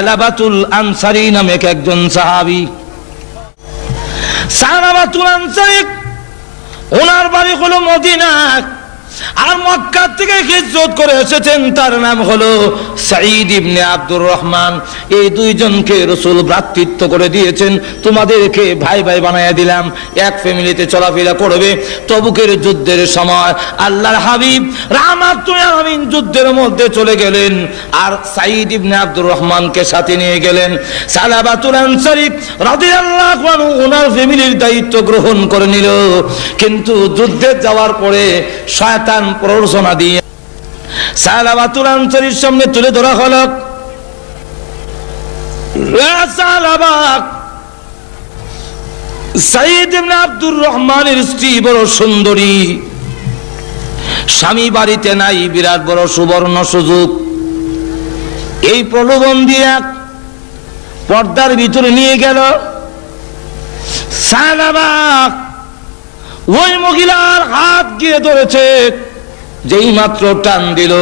সালাবাতুল আনসারী নামে একজন সাহাবী। সালাবাতুল আনসারী ওনার বাড়ি হলো মদিনা, আর মক্কা থেকে হিজরত করে এসেছেন, তার নাম হলো সাঈদ ইবনে আব্দুর রহমান। এই দুইজনকে রাসূল ভ্রাতৃত্ব করে দিয়েছেন, তোমাদেরকে ভাই ভাই বানায়া দিলাম, এক ফ্যামিলিতে চলাফেরা করবে। তবুকের যুদ্ধের সময় আল্লাহর হাবিব রাহমাতুল আলামিন যুদ্ধের মধ্যে চলে গেলেন, আর সাঈদ ইবনে আব্দুর রহমানকে সাথে নিয়ে গেলেন। সালাবাতুল আনসারী রাদিয়াল্লাহু আনহু ওনার ফ্যামিলির দায়িত্ব গ্রহণ করে নিল, কিন্তু যুদ্ধে যাওয়ার পরে শয়তান প্ররোচনা দিয়ে সালাবাতুল আনসারীর সামনে তুলে ধরা হলো, সাঈদ ইবনে আব্দুর রহমানের স্ত্রী বড় সুন্দরী, স্বামী বাড়িতে নাই, বিরাট বড় সুবর্ণ সুযোগ। এই প্রলোভন দিয়ে পর্দার ভিতরে নিয়ে গেল। সালাবা ওই মহিলার হাত গিয়ে ধরেছে, যেই মাত্র টান দিল,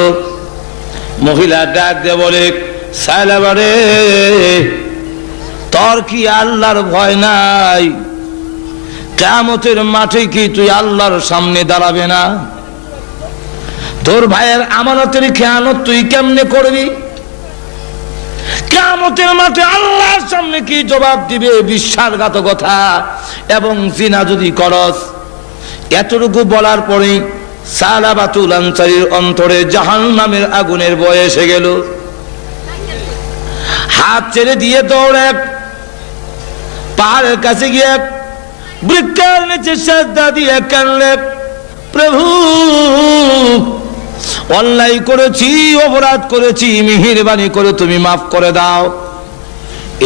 মহিলা ডাক দিয়ে বলে, সালাবা রে, তোর কি আল্লাহর ভয় নাই? কিয়ামতের মাঠে কি তুই আল্লাহর সামনে দাঁড়াবে না? তোর ভাইয়ের আমানতের খেয়ানত তুই কেমনে করবি? কিয়ামতের মাঠে আল্লাহর সামনে কি জবাব দিবে? বিশ্বাসঘাতকতা এবং জিনা যদি করস। এতটুকু বলার পরে সালাবাতুল আনসারীর অন্তরে জাহান্নামের আগুনের ভয় এসে গেল। হাত ছেড়ে দিয়ে দৌড়ে পাহাড়ের কাছে গিয়ে বৃক্ষের নিচে সিজদা দিয়ে কাঁদলে, প্রভু অন্যায় করেছি, অপরাধ করেছি, মেহেরবানি করে তুমি মাফ করে দাও।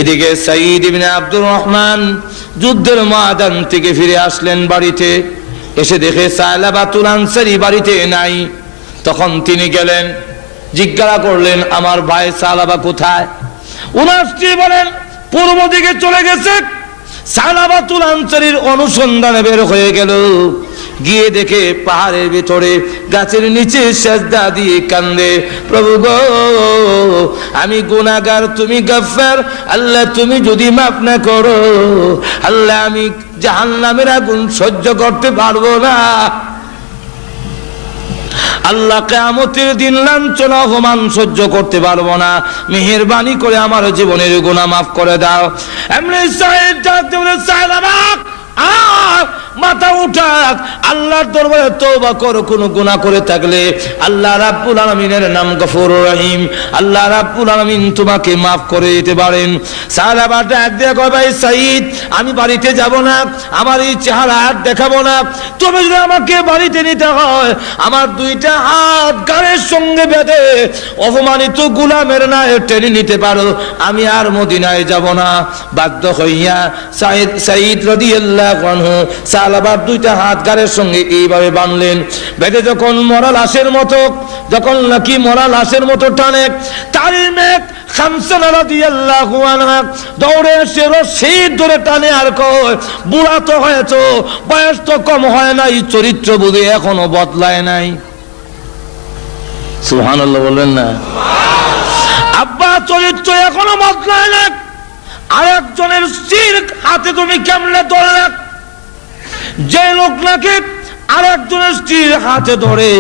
এদিকে সাঈদ ইবনে আব্দুর রহমান যুদ্ধের ময়দান থেকে ফিরে আসলেন বাড়িতে, এসে দেখে সালাবাতুল আনসারী বাড়িতে নাই। তখন তিনি গেলেন, জিজ্ঞাসা করলেন, আমার ভাই সালাবা কোথায়? ওনার স্ত্রী বলেন, পূর্ব দিকে চলে গেছে। সালাবাতুল আনসারীর অনুসন্ধানে বের হয়ে গেল, গিয়ে দেখে পাহাড়ের ভিতরে গাছের নিচে সিজদা দিয়ে কান্দে, প্রভু গো, আমি গুনাহগার, তুমি গফফার, আল্লাহ তুমি যদি মাফ না করো, আল্লাহ আমি জাহান্নামের আগুন সহ্য করতে পারবো না। আল্লাহ কিয়ামতের দিন লাঞ্ছনা অপমান সহ্য করতে পারবো না, মেহেরবানি করে আমার জীবনের গুনাহ মাফ করে দাও। এমনি সাঈদ ডাকতে বলে, সালাবা মাথা উঠাক, আল্লাহর দরবারে তওবা করো, কোনো গুনাহ করে থাকলে আল্লাহ রাব্বুল আলামিনের নাম গফুরুর রহিম, আল্লাহ রাব্বুল আলামিন তোমাকে মাফ করে দিতে পারেন। সালাবা ডাক দিয়ে কয়, ভাই সাঈদ, আমি বাড়িতে যাব না, আমার এই চেহারা আর দেখাবো না। তুমি যদি আমাকে বাড়িতে নিতে হয়, আমার দুইটা হাত গাড়ির সঙ্গে বেঁধে অপমানিত গোলামের ন্যায় টেনে নিতে পারো, আমি আর মদিনায় যাব না। বাধ্য হইয়া সাঈদ রাদিয়াল্লাহু আনহু সালাবার দুইটা হাত গাড়ির সঙ্গে এইভাবে বাঁধলেন। বেঁধে যখন মরা লাশের মতো, যখন নাকি মরা লাশের মতো টানে, তারই মেয়ে খামসানা রাদিয়াল্লাহু আনহা দৌড়ে এসে রশি ধরে টানে, আর কয়, বুড়া তো হয়েছ, বয়স তো কম হয় নাই, চরিত্র বুঝে এখনো বদলায় নাই। সুবহানাল্লাহ বললেন না? আব্বা চরিত্র এখনো বদলায় না, আরেকজনের স্ত্রীর হাতে তুমি কেমনে ধরলে? যে লোক নাকি আরেকজনের স্ত্রীর হাতে ধরে,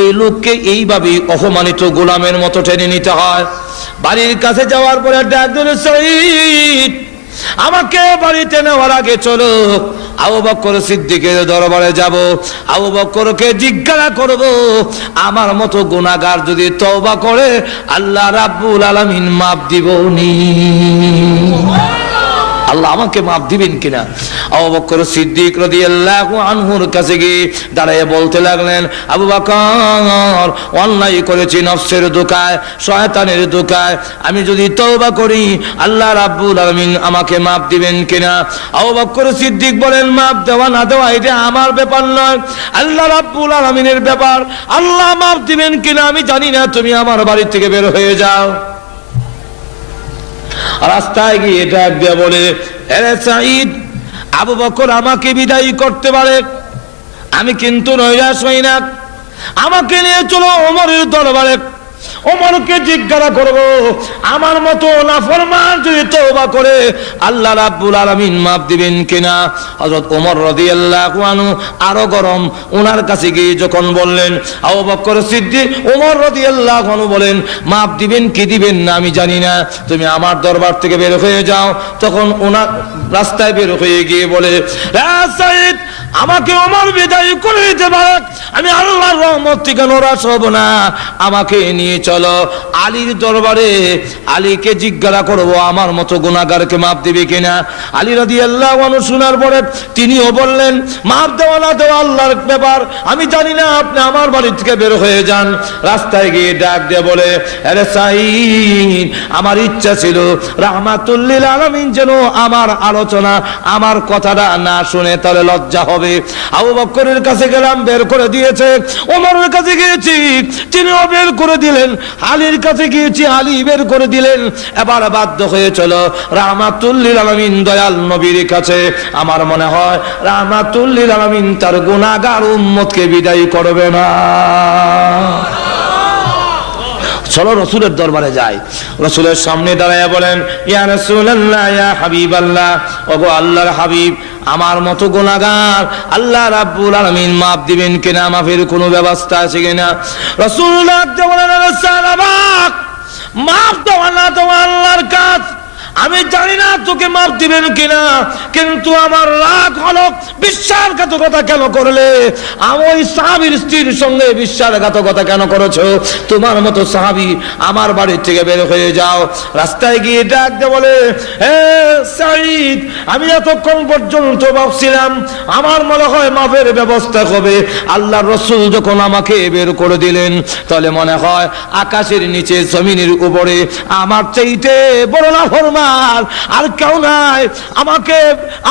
এই লোককে এইভাবে অপমানিত গোলামের মতো টেনে নিতে হয়। বাড়ির কাছে যাওয়ার পরে ডাক দিল, সাঈদ, আমাকে বাড়িতে নেওয়ার আগে চলো, আবু বকর সিদ্দিকের দরবারে যাব, আবু বকরকে জিজ্ঞাসা করব, আমার মতো গুনাহগার যদি তওবা করে আল্লাহ রাব্বুল আলামিন মাফ দিবনি, আল্লাহ আমাকে মাফ দিবেন কিনা। আবু বকর সিদ্দিক রাদিয়াল্লাহু আনহুর কাছে গিয়ে দাঁড়িয়ে বলতে লাগলেন, আবু বকর, অন্যায় করেছি নফসের ধোঁকায়, শয়তানের ধোঁকায়, আমি যদি তওবা করি আল্লাহ রাব্বুল আলামিন আমাকে মাফ দিবেন কিনা। আবু বকর সিদ্দিক বলেন, মাফ দেওয়া না দেওয়া এটা আমার ব্যাপার নয়, আল্লাহ রাব্বুল আলামিনের ব্যাপার, আল্লাহ মাফ দিবেন কিনা আমি জানি না, তুমি আমার বাড়ি থেকে বের হয়ে যাও। রাস্তায় গিয়ে ডাক দিয়ে বলে, আরে সাঈদ, আবু বকর আমাকে বিদায় করতে পারে, আমি কিন্তু নৈরাশ হই না, আমাকে নিয়ে চলো ওমরের দরবারে, ওমরকে জিজ্ঞাসা করব, আমার মতো নাফরমান যদি তওবা করে আল্লাহ রাব্বুল আলামিন মাফ দিবেন কিনা। হযরত ওমর রাদিয়াল্লাহু আনহু আরো গরম, ওনার কাছে গিয়ে যখন বললেন, আবু বকর সিদ্দিক ওমর রাদিয়াল্লাহু আনহু বলেন, মাফ দিবেন কি দিবেন না আমি জানি না, তুমি আমার দরবার থেকে বের হয়ে যাও। তখন ওনার রাস্তায় বের হয়ে গিয়ে বলে, সাইদ আমাকে ওমর বিদায় করে দিতে পারে, আমি আল্লাহর রহমত থেকে নরাশ হব না, আমাকে নিয়ে চলো আলীর দরবারে, আলীকে জিজ্ঞাসা করবো আমার মতো গুনাহগারকে মাফ দিবে কিনা। আলী রাদিয়াল্লাহু আনহু শোনার পরে তিনিও বললেন, মাফ দেওয়া না দেওয়া আল্লাহর ব্যাপার, আমি জানি না, আপনি আমার বাড়ি থেকে বের হয়ে যান। রাস্তায় গিয়ে ডাক দিয়ে বলে, আরে সাইদ আমার ইচ্ছা ছিল রাহমাতুল লিল আলামিন যেন আমার আলোচনা আমার কথাটা না শুনে, তাহলে লজ্জা হবে। আবু বকরের কাছে গেলাম, বের করে দিয়েছে। ওমরের কাছে গিয়েছি, তিনিও বের করে দিলেন। আলীর কাছে গিয়েছি, আলী বের করে দিলেন। এবার বাধ্য হয়ে চলো রাহমাতুল লিল আলামিন দয়াল নবীর কাছে। আমার মনে হয় রাহমাতুল লিল আলামিন তার গুনাহগার উম্মতকে বিদায় করবে না। চলো রসুলের দরবারে যাই। রসুলের সামনে দাঁড়াইয়া বলেন, ইয়া রাসূলুল্লাহ, ইয়া হাবিবাল্লাহ, ওগো আল্লাহর হাবিব, আমার মতো গুনাহগার আল্লাহ রাব্বুল আলামিন মাফ দিবেন কিনা, মাফের কোনো ব্যবস্থা আছে কিনা। রাসূলুল্লাহ বলেন, সাহাবাক মাফ দেওয়া না দেওয়া আল্লাহর কাজ, আমি জানি না তোকে মাফ দিবেন কিনা, কিন্তু আমার রাগ হলো বিশ্বাসঘাতকতা কেন করলে, ওই সাহাবীর স্ত্রীর সঙ্গে বিশ্বাসঘাতকতা কেন করেছো। তোমার মতো সাহাবী আমার বাড়ি থেকে বের হয়ে যাও। রাস্তায় গিয়ে ডাক দিয়ে বলে, হে সাঈদ, আমি এতক্ষণ পর্যন্ত ভাবছিলাম আমার মনে হয় মাফের ব্যবস্থা হবে, আল্লাহর রাসূল যখন আমাকে বের করে দিলেন, তাহলে মনে হয় আকাশের নিচে জমিনের উপরে আমার চাইতে বড় নাফরমান আর কেউ নাই।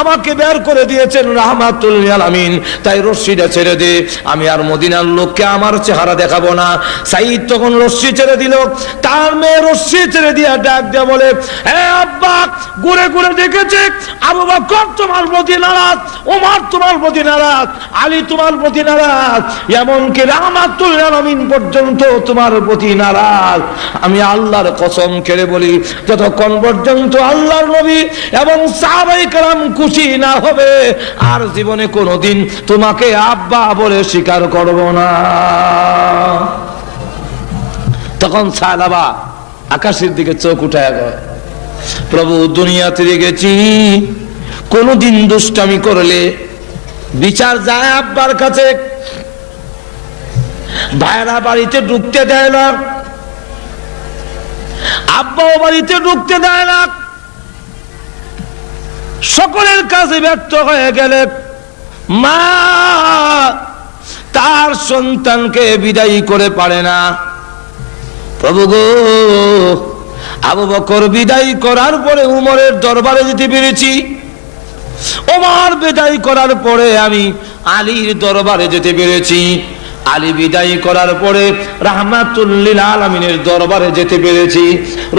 আমাকে বের করে দিয়েছেন রাহমাতুল লিল আলামিন, তাই রশিটা ছেড়ে দে, আমি আর মদিনার লোককে আমার চেহারা দেখাবো না। সাঈদ তখন রশি ছেড়ে দিল। তার মেয়ে রশি ছেড়ে দিয়া ডাক দিয়ে বলে, হে আব্বা, ঘুরে ঘুরে দেখেছে আবু বকর তোমার প্রতি নারাজ, ওমর তোমার প্রতি নারাজ, আলী তোমার প্রতি নারাজ, এমনকি রাহমাতুল লিল আলামিন পর্যন্ত তোমার প্রতি নারাজ। আমি আল্লাহর কসম খেলে বলি, যতক্ষণ পর্যন্ত আল্লাহর নবী এবং সাহাবায়ে কেরাম খুশি না হবে, আর জীবনে কোনোদিন তোমাকে আব্বা বলে স্বীকার করব না। তখন সাহাবা আকাশের দিকে চোখ উঠায় গেল, প্রভু দুনিয়াতে গেছি, কোনদিন দুষ্টামি করলে বিচার যায় আব্বার কাছে, ভাইরা বাড়িতে ঢুকতে দেয় না, আব্বাও বাড়িতে ঢুকতে দেয় না, সকলের কাছে ব্যর্থ হয়ে গেলে মা তার সন্তানকে বিদায় করে পারে না। প্রভু গো, আবু বকর বিদায় করার পরে উমরের দরবারে যেতে পেরেছি, ওমর বিদায় করার পরে আমি আলীর দরবারে যেতে পেরেছি, আলী বিদায় করার পরে রাহমাতুল লিল আলামিনের দরবারে যেতে পেরেছি,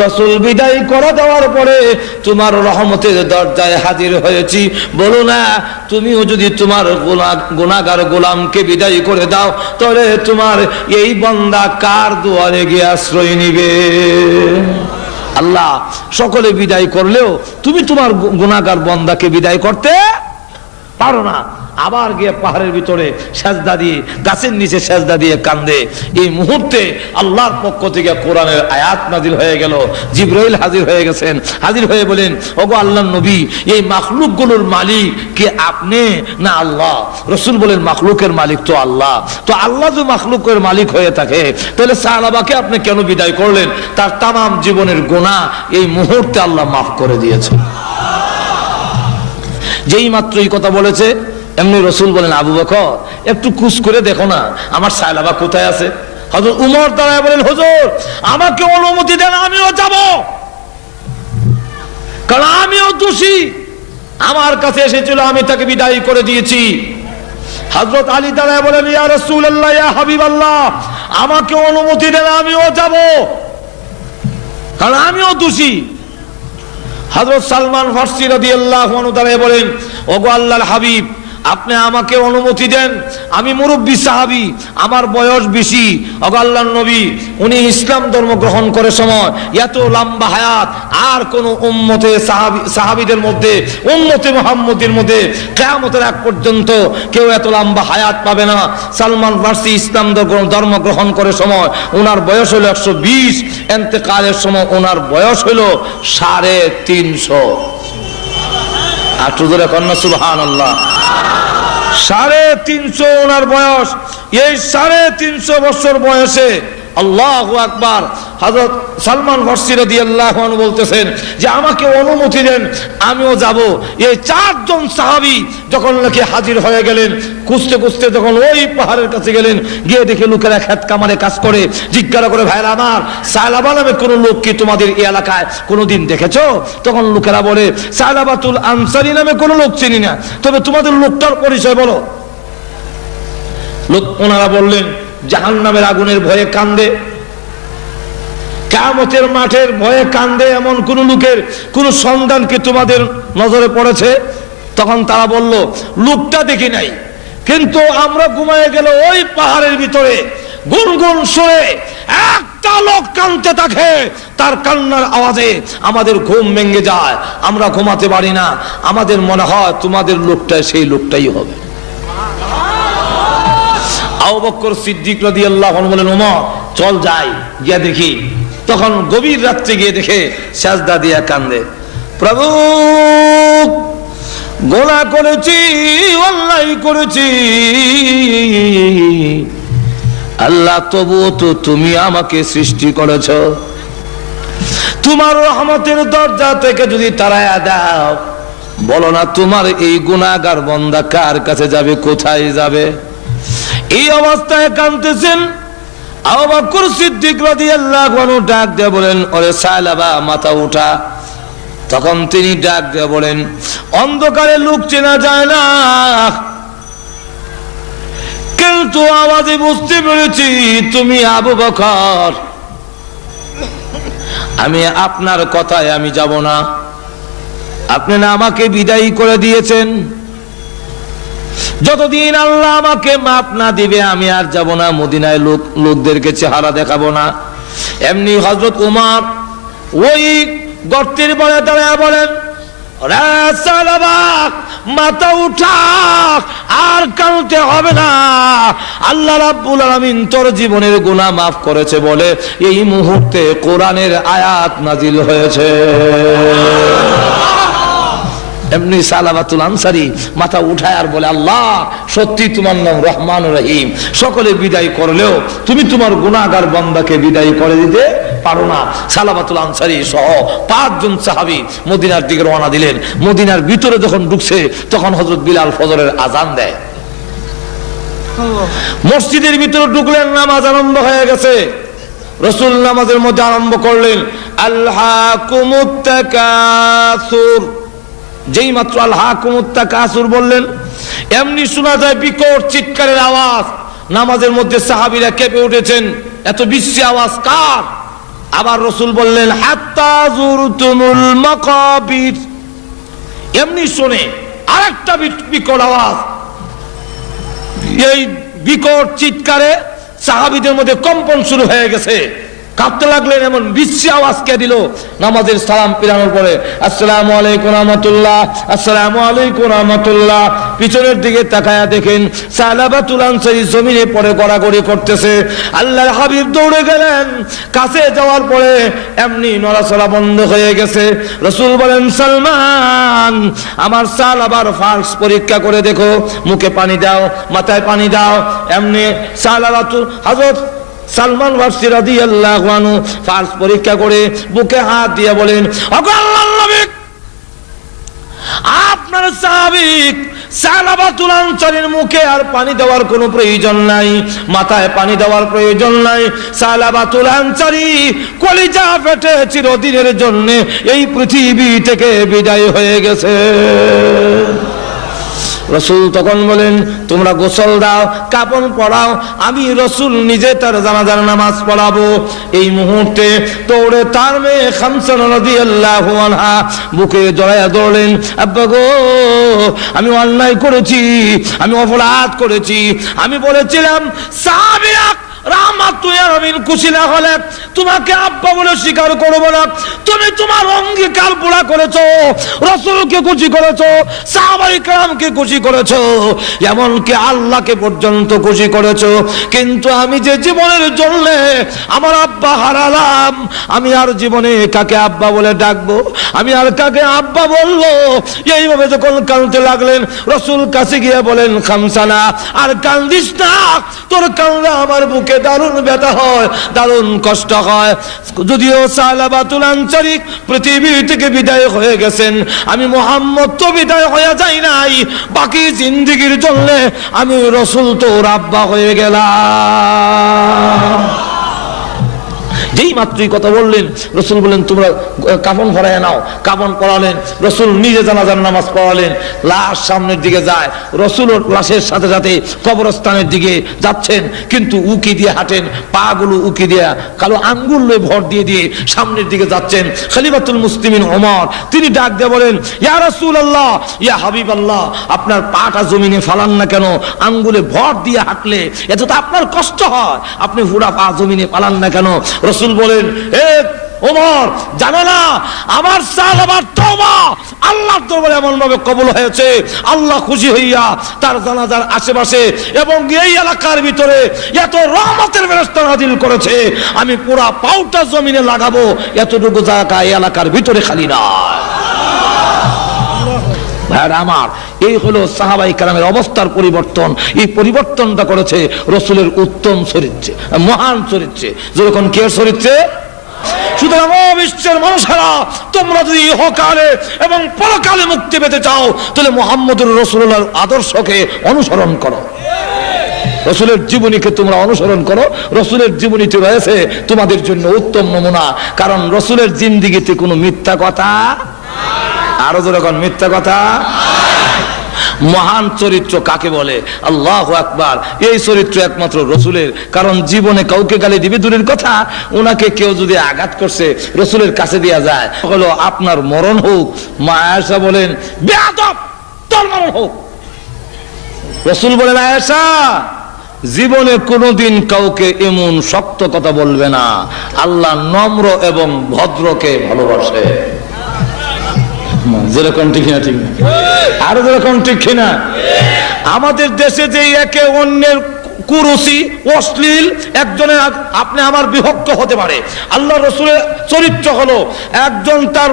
রাসূল বিদায় করে দেওয়ার পরে তোমার রহমতের দরজায় হাজির হয়েছি। বলো না, তুমিও যদি তোমার গুনাহগার গোলামকে বিদায় করে দাও, তাহলে তোমার এই বান্দা কার দুয়ারে গিয়ে আশ্রয় নিবে? আল্লাহ সকলে বিদায় করলেও তুমি তোমার গুনাহগার বান্দাকে বিদায় করতে পারো না। আবার গিয়ে পাহাড়ের ভিতরে সেজদা দিয়ে, গাছের নিচে সেজদা দিয়ে কান্দে। এই মুহূর্তে আল্লাহর পক্ষ থেকে কোরআনের আয়াত নাজিল হয়ে গেল। জিবরাইল হাজির হয়ে গেছেন, হাজির হয়ে বলেন, ওগো আল্লাহর নবী, এই মাখলুকগুলোর মালিক কে আপনি না আল্লাহ? রাসূল বলেন, মাখলুকের মালিক তো আল্লাহ। তো আল্লাহ যদি মাখলুকের মালিক হয়ে থাকে, তাহলে সাহাবাকে আপনি কেন বিদায় করলেন? তার তামাম জীবনের গুনাহ এই মুহূর্তে আল্লাহ মাফ করে দিয়েছে। যেই মাত্র এই কথা বলেছে, এমনি রাসূল বলেন, আবু বকর একটু কুছ করে দেখো না আমার সাহাবা কোথায় আছে। হযরত উমর দাঁড়ায় বলেন, হুজুর আমাকে অনুমতি দেন, আমিও যাব, কারণ আমিও দোষী, আমার কাছে এসেছিল, আমি তাকে বিদায় করে দিয়েছি। হযরত আলী দাঁড়ায় বলেন, ইয়া রাসূলুল্লাহ, ইয়া হাবিবাল্লাহ, আমাকে অনুমতি দেন, আমিও যাব, কারণ আমিও দোষী। হযরত সালমান ফারসি রাদিয়াল্লাহু আনহু দাঁড়ায় বলেন, ওগো আল্লাহর হাবিব, আপনি আমাকে অনুমতি দেন, আমি মুরব্বী সাহাবী, আমার বয়স বেশি। ওগো আল্লাহর নবী, উনি ইসলাম ধর্ম গ্রহণ করে সময় এত লম্বা হায়াত আর কোন উম্মতে সাহাবীদের মধ্যে, উম্মতে মুহাম্মদের মধ্যে কিয়ামতের আগ পর্যন্ত কেউ এত লম্বা হায়াত পাবে না। সালমান ফার্সি ইসলাম ধর্ম গ্রহণ করে সময় ওনার বয়স হলো 120, ইন্তেকালের সময় ওনার বয়স হলো 350। আর জোরে কন্যা সুবহানাল্লাহ। 350 ওনার বয়স। এই 350 বছর বয়সে আল্লাহু আকবার, হযরত সালমান ফার্সি রাদিয়াল্লাহু আনহু বলতেছেন যে আমাকে অনুমতি দেন, আমিও যাব। এই 4 জন সাহাবী যখন নাকি হাজির হয়ে গেলেন, খুঁজতে খুঁজতে যখন ওই পাহাড়ের কাছে গেলেন, গিয়ে দেখে লোকেরা খেত কামারে কাজ করে। জিজ্ঞাসা করে, ভাইরা আমার, সায়লাবা নামে কোন লোক কি তোমাদের এই এলাকায় কোনোদিন দেখেছো? তখন লোকেরা বলে, সায়লাবাতুল আনসারী নামে কোন লোক চিনি না, তবে তোমাদের লোকটার পরিচয় বলো। লোক ওনারা বললেন, জাহান্নামের আগুনের ভয়ে কান্দে, কিয়ামতের মাঠের ভয়ে কান্দে, এমন কোন লোকের কোন সন্ধান কি তোমাদের নজরে পড়েছে? তখন তারা বলল, লোকটা দেখি নাই, কিন্তু আমরা ঘুমায় গেল ওই পাহাড়ের ভিতরে গুনগুন সুরে একটা লোক কাঁদতে থাকে, তার কান্নার আওয়াজে আমাদের ঘুম ভেঙে যায়, আমরা ঘুমাতে পারি না। আমাদের মনে হয় তোমাদের লোকটা সেই লোকটাই হবে। আবু বকর সিদ্দিক রাদিয়াল্লাহু আনহু বলেন, ওমর চল যাই, গিয়ে দেখি। তখন গভীর রাত্রে গিয়ে দেখে সাজদা দিয়া কান্দে, প্রভু গোনাহ করেছি, অন্যায় করেছি আল্লাহ, তবুও তো তুমি আমাকে সৃষ্টি করেছো, তোমার রহমতের দরজা থেকে যদি তাড়ায়া দাও, বলো না তোমার এই গুনাহগার বান্দা কার কাছে যাবে, কোথায় যাবে? এই অবস্থায় কাঁদতেছেন। আবু বকর সিদ্দিক রাদিয়াল্লাহু আনহু ডাক দিয়ে বলেন, ওরে সায়লাবা, মাথা উঠা। তখন তিনি ডাক দিয়ে বলেন, অন্ধকারে লোক চেনা যায় না, কিন্তু আওয়াজে বুঝতে পেরেছি তুমি আবু বকর। আমি আপনার কথায় আমি যাব না, আপনি না আমাকে বিদায়ী করে দিয়েছেন, যতদিন আল্লাহ আমাকে মাপ না দিবে আমি আর যাব না মদিনায়, লোকদেরকে চেহারা দেখাবো না। এমনি হযরত উমর ওই গর্তের পরে দাঁড়ায় বলেন, মাথা উঠা, আর কাঁদতে হবে না, আল্লাহ রাব্বুল আলামিন তোর জীবনের গুনাহ মাফ করেছে বলে এই মুহূর্তে কোরআনের আয়াত নাজিল হয়েছে। এমনি সালাবাতুল আনসারী মাথা উঠায় আর বলে, আল্লাহ সত্যি তোমার নাম রহমান রহিম, সকলে বিদায় করলেও তুমি তোমার গুনাহগার বান্দাকে বিদায় করে দিতে পারো না। সালাবাতুল আনসারী সহ 5 জন সাহাবী মদিনার দিকে রওনা দিলেন। মদিনার ভিতরে যখন ঢুকছে তখন হযরত বিলাল ফজরের আজান দেয়। মসজিদের ভিতরে ঢুকলেন, নামাজ আরম্ভ হয়ে গেছে। রাসূল নামাজের মধ্যে আরম্ভ করলেন, আলহাকুমুত তাকাসুর। যেই মাত্র আলহাকুমুত তাকাসুর বললেন, এমনি শোনা যায় বিকট চিৎকারের আওয়াজ। নামাজের মধ্যে সাহাবীরা কেঁপে উঠেছেন, এত বিশ্রী আওয়াজ কার? আবার রাসূল বললেন, হাত্তা যুরতুমুল মাকাবির। এমনি শুনে আরেকটা বিকট আওয়াজ। এই বিকট চিৎকারে সাহাবীদের মধ্যে কম্পন শুরু হয়ে গেছে, কাঁপতে লাগলেন। এমন বিশ্রী আওয়াজ কে দিল? নামাজের সালাম ফিরানোর পরে, আসসালামু আলাইকুম রাহমাতুল্লাহ, আসসালামু আলাইকুম রাহমাতুল্লাহ। পিছনের দিকে তাকায়া দেখেন সালাবাতুল আনসারী জমিনে পড়ে গড়াগড়ি করতেছে। আল্লাহর হাবিব দৌড়ে গেলেন, কাছে যাওয়ার পরে এমনি নড়াচড়া বন্ধ হয়ে গেছে। রাসূল বলেন, সালমান আমার সালাবার ফালস পরীক্ষা করে দেখো, মুখে পানি দাও, মাথায় পানি দাও। এমনি সালাবাতুল হযরত সালমান ফার্সি রাদিয়াল্লাহু আনহু ফালস পরীক্ষা করে বুকে হাত দিয়ে বলেন, ওগো আল্লাহর নবী, আপনার সাহাবী সালাবাতুল আনসারীর মুখে আর পানি দেওয়ার কোনো প্রয়োজন নাই, মাথায় পানি দেওয়ার প্রয়োজন নাই। সালাবাতুল আনসারী কলিজা ফেটে চিরদিনের জন্য এই পৃথিবী থেকে বিদায় হয়ে গেছে। রসুল তখন বলেন, তোমরা গোসল দাও, কাফন পরাও, আমি রসুল নিজে তার জানাজার নামাজ পড়াবো। এই মুহূর্তে দৌড়ে তার মেয়ে খামসা রাদিয়াল্লাহু আনহা বুকে জড়াইয়া দৌড়লেন, আব্বা গো, আমি অন্যায় করেছি, আমি অপরাধ করেছি, আমি বলেছিলাম সাহাবীরা রাহমাত তুই আমিন খুশি না হলে তোমাকে আব্বা বলে স্বীকার করবো না। তুমি তোমার অঙ্গীকার পুরা করেছো, রাসূলকে খুশি করেছো, সাহাবায়ে কেরামকে খুশি করেছো, এমনকি আল্লাহকে পর্যন্ত খুশি করেছো। কিন্তু আমি যে জীবনের জন্য আমার আব্বা হারালাম, আমি আর জীবনে কাকে আব্বা বলে ডাকবো, আমি আর কাকে আব্বা বলবো? এইভাবে যখন কাঁদতে লাগলেন, রাসূল কাছে গিয়ে বলেন, খামসানা আর কান্দিস না, তোর কান্না আমার বুকে দারুণ ব্যথা হয়, দারুণ কষ্ট হয়। যদিও সালাবাতুল আনসারী পৃথিবী থেকে বিদায় হয়ে গেছেন, আমি মুহাম্মদ তো বিদায় হয়ে যাই নাই, বাকি জিন্দেগীর জন্য আমি রাসূল তোর আব্বা হয়ে গেলাম। যেই মাত্রই কথা বললেন, রসুল বললেন তোমরা কাফন পরায় নাও। কাফন পরালেন, রসুল নিজে জানাজার নামাজ পড়ালেন। লাশ সামনের দিকে যায়, রসুল লাশের সাথে সাথে কবরস্থানের দিকে যাচ্ছেন, কিন্তু উকি দিয়ে হাঁটেন, পা গুলো উকি দিয়ে কালো আঙ্গুল ভর দিয়ে দিয়ে সামনের দিকে যাচ্ছেন। খলিফাতুল মুসলিমিন ওমর তিনি ডাক দিয়ে বলেন, ইয়া রাসূলুল্লাহ, ইয়া হাবিবাল্লাহ, আপনার পাটা জমিনে ফালান না কেন? আঙ্গুলে ভর দিয়ে হাঁটলে এত তো আপনার কষ্ট হয়, আপনি পুরা পা জমিনে ফালান না কেন? রসুল বলেন, এ ওমর, জানো না আমার সাহাবার তওবা আল্লাহর দরবারে এমন ভাবে কবুল হয়েছে, আল্লাহ খুশি হইয়া তার জানাজার আশেপাশে এবং এই এলাকার ভিতরে এত রহমতের ফেরেশতা নাযিল করেছে, আমি পুরা পাউটা জমিনে লাগাবো এতটুকু জায়গা এই এলাকার ভিতরে খালি না। ভাইরা আমার, এই হলো সাহাবায়ে কেরামের অবস্থার পরিবর্তন। এই পরিবর্তনটা করেছে রসুলের উত্তম চরিত্রে, মহান চরিত্রে। যখন কে চরিত্রে? সুতরাং বিশ্বের মানুষেরা, তোমরা যদি ইহকালে এবং পরকালে মুক্তি পেতে চাও, তাহলে মুহাম্মদুর রাসূলুল্লাহর আদর্শকে অনুসরণ করো, রসুলের জীবনীকে তোমরা অনুসরণ করো। রসুলের জীবনীতে রয়েছে তোমাদের জন্য উত্তম নমুনা, কারণ রসুলের জিন্দেগিতে কোনো মিথ্যা কথা, আরো যখন মিথ্যা কথা। মহান চরিত্র কাকে বলে? আল্লাহু আকবার। এই চরিত্র একমাত্র রসুলের, কারণ জীবনে কাউকে গালি দিবে দূরের কথা, ওনাকে কেউ যদি আঘাত করছে রসুলের কাছে দেয়া যায়, হলো আপনার মরণ হোক। মা আয়েশা বলেন, বেয়াদব, তোর মরণ হোক। রসুল বলেন, আয়েশা, জীবনে কোনোদিন কাউকে এমন শক্ত কথা বলবে না, আল্লাহ নম্র এবং ভদ্রকে ভালোবাসে। যেরকম ঠিক না, ঠিক না, আরো যেরকম ঠিক না। আমাদের দেশে যে একে অন্যের কুরুচি, অশ্লীল, একজনের আপনি আমার বিভক্ত হতে পারে। আল্লাহ রসুলের চরিত্র হলো একজন তার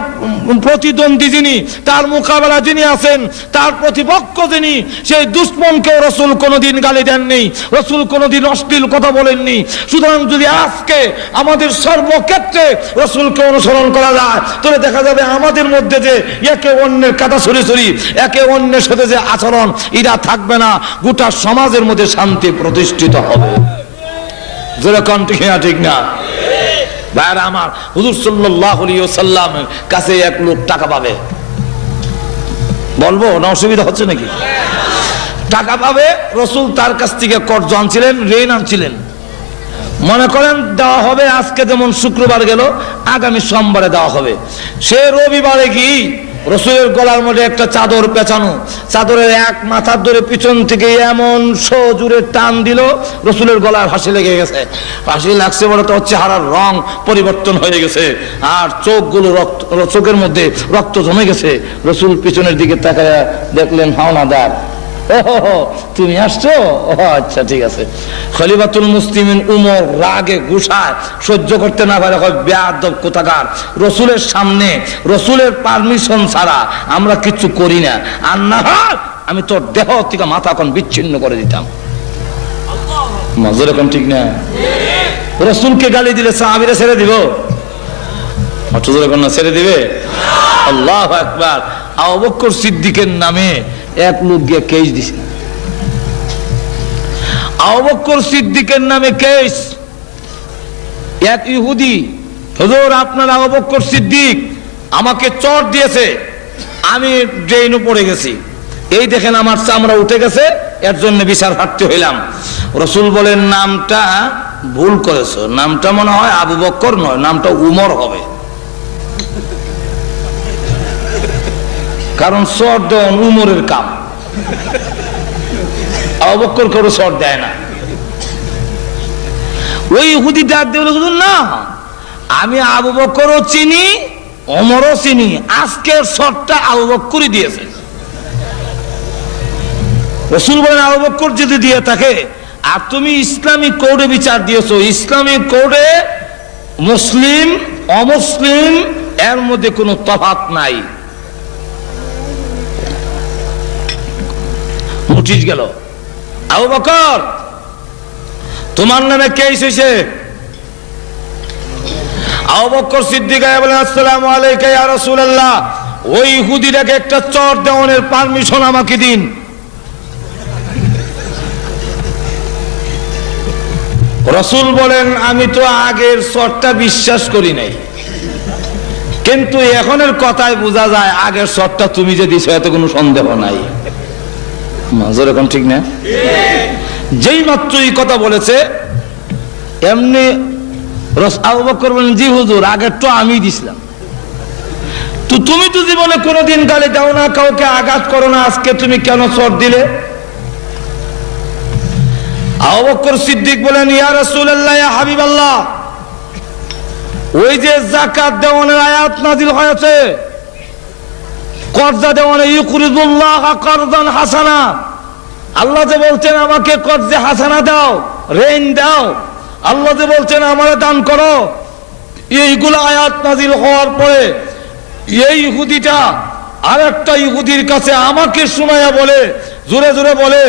প্রতিদ্বন্দ্বী যিনি, তার মোকাবেলা যিনি আছেন, তার প্রতিপক্ষ যিনি, সেই দুশ্মনকেও রসুল কোনোদিন গালি দেননি, রসুল কোনোদিন অশ্লীল কথা বলেননি। সুতরাং যদি আজকে আমাদের সর্বক্ষেত্রে রসুলকে অনুসরণ করা যায়, তাহলে দেখা যাবে আমাদের মধ্যে যে একে অন্যের কাটা ছড়ি, একে অন্যের সাথে যে আচরণ, এরা থাকবে না, গোটা সমাজের মধ্যে শান্তি প্রতিষ্ঠিত হবে। যেরকম ঠিক না, ঠিক না? ভাইরা আমার, হুজুর সাল্লাল্লাহু আলাইহি ওয়াসাল্লামের কাছে এক লোক টাকা পাবে, বলবো না অসুবিধা হচ্ছে নাকি? টাকা পাবে, রসুল তার কাছ থেকে কর্জ আনছিলেন, ঋণ আনছিলেন। মনে করেন দেওয়া হবে আজকে, যেমন শুক্রবার গেল, আগামী সোমবারে দেওয়া হবে। সে রবিবারে কি রসুলের গলার মধ্যে একটা চাদর পেঁচানো, চাদরের এক মাথার ধরে পিছন থেকে এমন সজোরে টান দিল, রসুলের গলার ফাঁসি লেগে গেছে। ফাঁসি লাগছে বলে তো চেহারার রং পরিবর্তন হয়ে গেছে, আর চোখগুলো রক্ত, চোখের মধ্যে রক্ত জমে গেছে। রসুল পিছনের দিকে তাকায় দেখলেন হাওলাদার, ওহো তুমি আসছো, আচ্ছা ঠিক আছে। খলিফাতুল মুসলিমিন উমর রাগে গুসায় সহ্য করতে না পারে, বেয়াদব কোথাকার, রসুলের সামনে রসুলের পারমিশন ছাড়া আমরা কিচ্ছু করি না, আর না আমি তোর দেহ থেকে মাথা এখন বিচ্ছিন্ন করে দিতাম। যেরকম ঠিক না? রসুলকে গালি দিলে সাহাবীরা ছেড়ে দিব? না, ছেড়ে দিবে? আল্লাহু আকবার। আবু বকর সিদ্দিকের নামে এক লোক গিয়ে কেস দিছে, আবু বকর সিদ্দিকের নামে কেস। এক ইহুদি, হুজুর আপনার আবু বকর সিদ্দিক আমাকে চট দিয়েছে, আমি ড্রেনে পড়ে গেছি, এই দেখেন আমার চামড়া উঠে গেছে, এর জন্য বিচার প্রার্থী হইলাম। রসুল বলেন নামটা ভুল করেছো, নামটা মনে হয় আবু বকর নয়, নামটা উমর হবে, কারণ চর দেওয়া উমরের কাম, আবু বকর করে চর দেয় না। ওই ইহুদি ডাক দিয়ে বলে না, আমি আবু বকরও চিনি ওমরও চিনি, আজকের চরটা আবু বকরই দিয়েছে। রাসূল বলেন আবু বকর যদি দিয়ে থাকে, আর তুমি ইসলামিক কোডে বিচার দিয়েছো, ইসলামিক কোডে মুসলিম অমুসলিম এর মধ্যে কোনো তফাৎ নাই। নোটিশ গেল, আবু বকর তোমার নামে কেস হয়েছে। আবু বকর সিদ্দিক বলেন আসসালামু আলাইকা ইয়া রাসূলুল্লাহ, ওই ইহুদিটাকে একটা চর দেওয়ানোর পারমিশন আমাকে দিন। রাসূল বলেন আমি তো আগের চরটা বিশ্বাস করি নাই, কিন্তু এখনের কথায় বোঝা যায় আগের চরটা তুমি যে দিছো এতে কোনো সন্দেহ নাই। মাজর এখন ঠিক না? যেই মাত্র এই কথা বলেছে এমনি আবু বকর বলেন জি হুজুর, আগের তো আমি দিছিলাম। তো তুমি তো জীবনে কোনোদিন গালি দাও না, কাউকে আঘাত করো না, আজকে তুমি কেন চর দিলে? আবু বকর সিদ্দিক বলেন ইয়া রাসূলুল্লাহ ইয়া হাবিবাল্লাহ, ওই যে যাকাত দেওয়ানোর আয়াত নাযিল হয়েছে, কর্জা দেওয়ানো ইউকরিদুল্লাহ কারদান হাসানা, আল্লাহ যে বলছেন আমাকে কর্জে হাসানা দাও, ঋণ দাও, আল্লাহ যে বলছেন আমারে দান করো, এইগুলো আয়াত নাযিল হওয়ার পরে এই ইহুদিটা আরেকটা ইহুদির কাছে আমাকে শোনায়া বলে, জোরে জোরে বলে,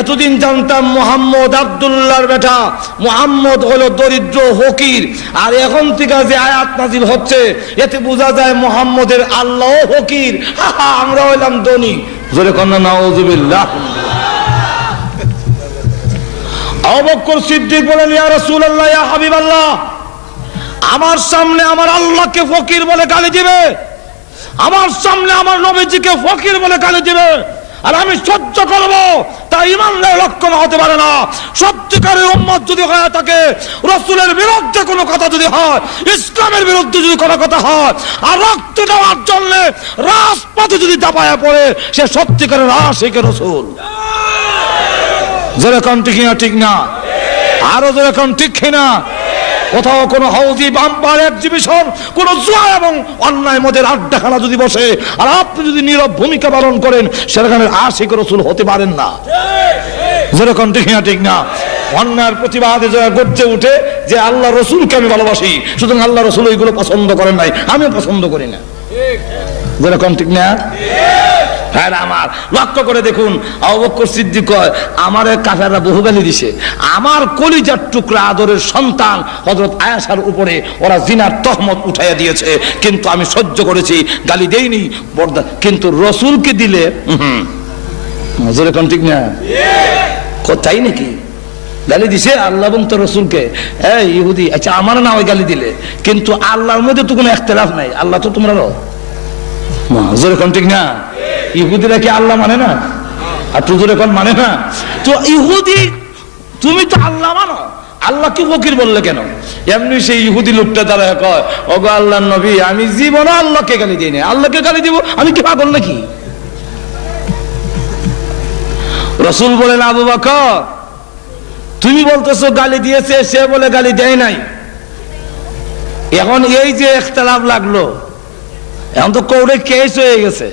এতদিন জানতাম মুহাম্মদ আব্দুল্লাহর বেটা, মুহাম্মদ হলো দরিদ্র ফকির, আর এখন থেকে যে আয়াত নাযিল হচ্ছে এতে বোঝা যায় মুহাম্মদের আল্লাহ ফকির, আমরা হইলাম ধনী। জোরে কন্যা নাউযুবিল্লাহ। আবু বকর সিদ্দিক বলেন ইয়া রাসূলুল্লাহ ইয়া হাবিবাল্লাহ, আমার সামনে আমার আল্লাহকে ফকির বলে গালি দিবে, আমার সামনে আমার নবীজিকে ফকির বলে গালি দিবে, আর আমি সহ্য করব, তা ঈমানের লক্ষণ হতে পারে না। সত্যিকারের উম্মত যদি হয়ে থাকে, রাসূলের বিরুদ্ধে কোনো কথা যদি হয়, ইসলামের বিরুদ্ধে যদি কোনো কথা হয়, আর রক্ত দেওয়ার জন্য রাজপথে যদি দাপায়া পড়ে, সে সত্যিকারের আশিকে রাসূল। যেরকম ঠিক না, ঠিক না? আরো যেরকম ঠিক না? কোথাও কোনো হাউজি বাম্পার এক্সিবিশন, কোন জুয়া এবং অন্যায় মদের আড্ডাখানা যদি বসে, আর আপনি যদি নীরব ভূমিকা পালন করেন, সেখানে আশিক রাসূল হতে পারেন না। যেরকম ঠিক না, ঠিক না? অন্যায়ের প্রতিবাদে যারা গর্জে উঠে যে আল্লাহ রসুলকে আমি ভালোবাসি, সুতরাং আল্লাহ রসুল এইগুলো পছন্দ করেন নাই, আমিও পছন্দ করি না। যেরকম ঠিক না? হ্যাঁ আমার লক্ষ্য করে দেখুন, আবু বকর সিদ্দিক কয় আমার কাফেররা বহু গালি দিছে, আমার কলিজার টুকরা আদরের সন্তান হযরত আয়েশার উপরে ওরা জিনার তহমত উঠাইয়া দিয়েছে, কিন্তু আমি সহ্য করেছি, গালি দেইনি, কিন্তু রসুলকে দিলে যেরকম ঠিক না? কোথায় নাকি গালি দিছে আল্লাহ এবং তো রসুলকে। এই ইহুদি, আচ্ছা আমার না ওই গালি দিলে, কিন্তু আল্লাহর মধ্যে তো কোনো ইখতিলাফ নাই, আল্লাহ তো তোমরা যেরকম ঠিক না? ইহুদিরা কি আল্লাহ মানে না? আর তুই যেরকম মানে না? তো ইহুদি তুমি তো আল্লাহ মানো, আল্লাহ কি ফকির বললে কেন? এমনি সেই ইহুদি লোকটা তারা কয় ওগো আল্লাহর নবী, আমি জীবনে আল্লাহকে গালি দিই না, আল্লাহকে গালি দিব আমি কি পাগল নাকি? রাসূল বলেন আবু বকর তুমি বলতেছো গালি দিয়েছে, সে বলে গালি দেয় নাই, এখন এই যে ইখতিলাফ লাগলো, এখন তো কোর্টে কেস হয়ে গেছে।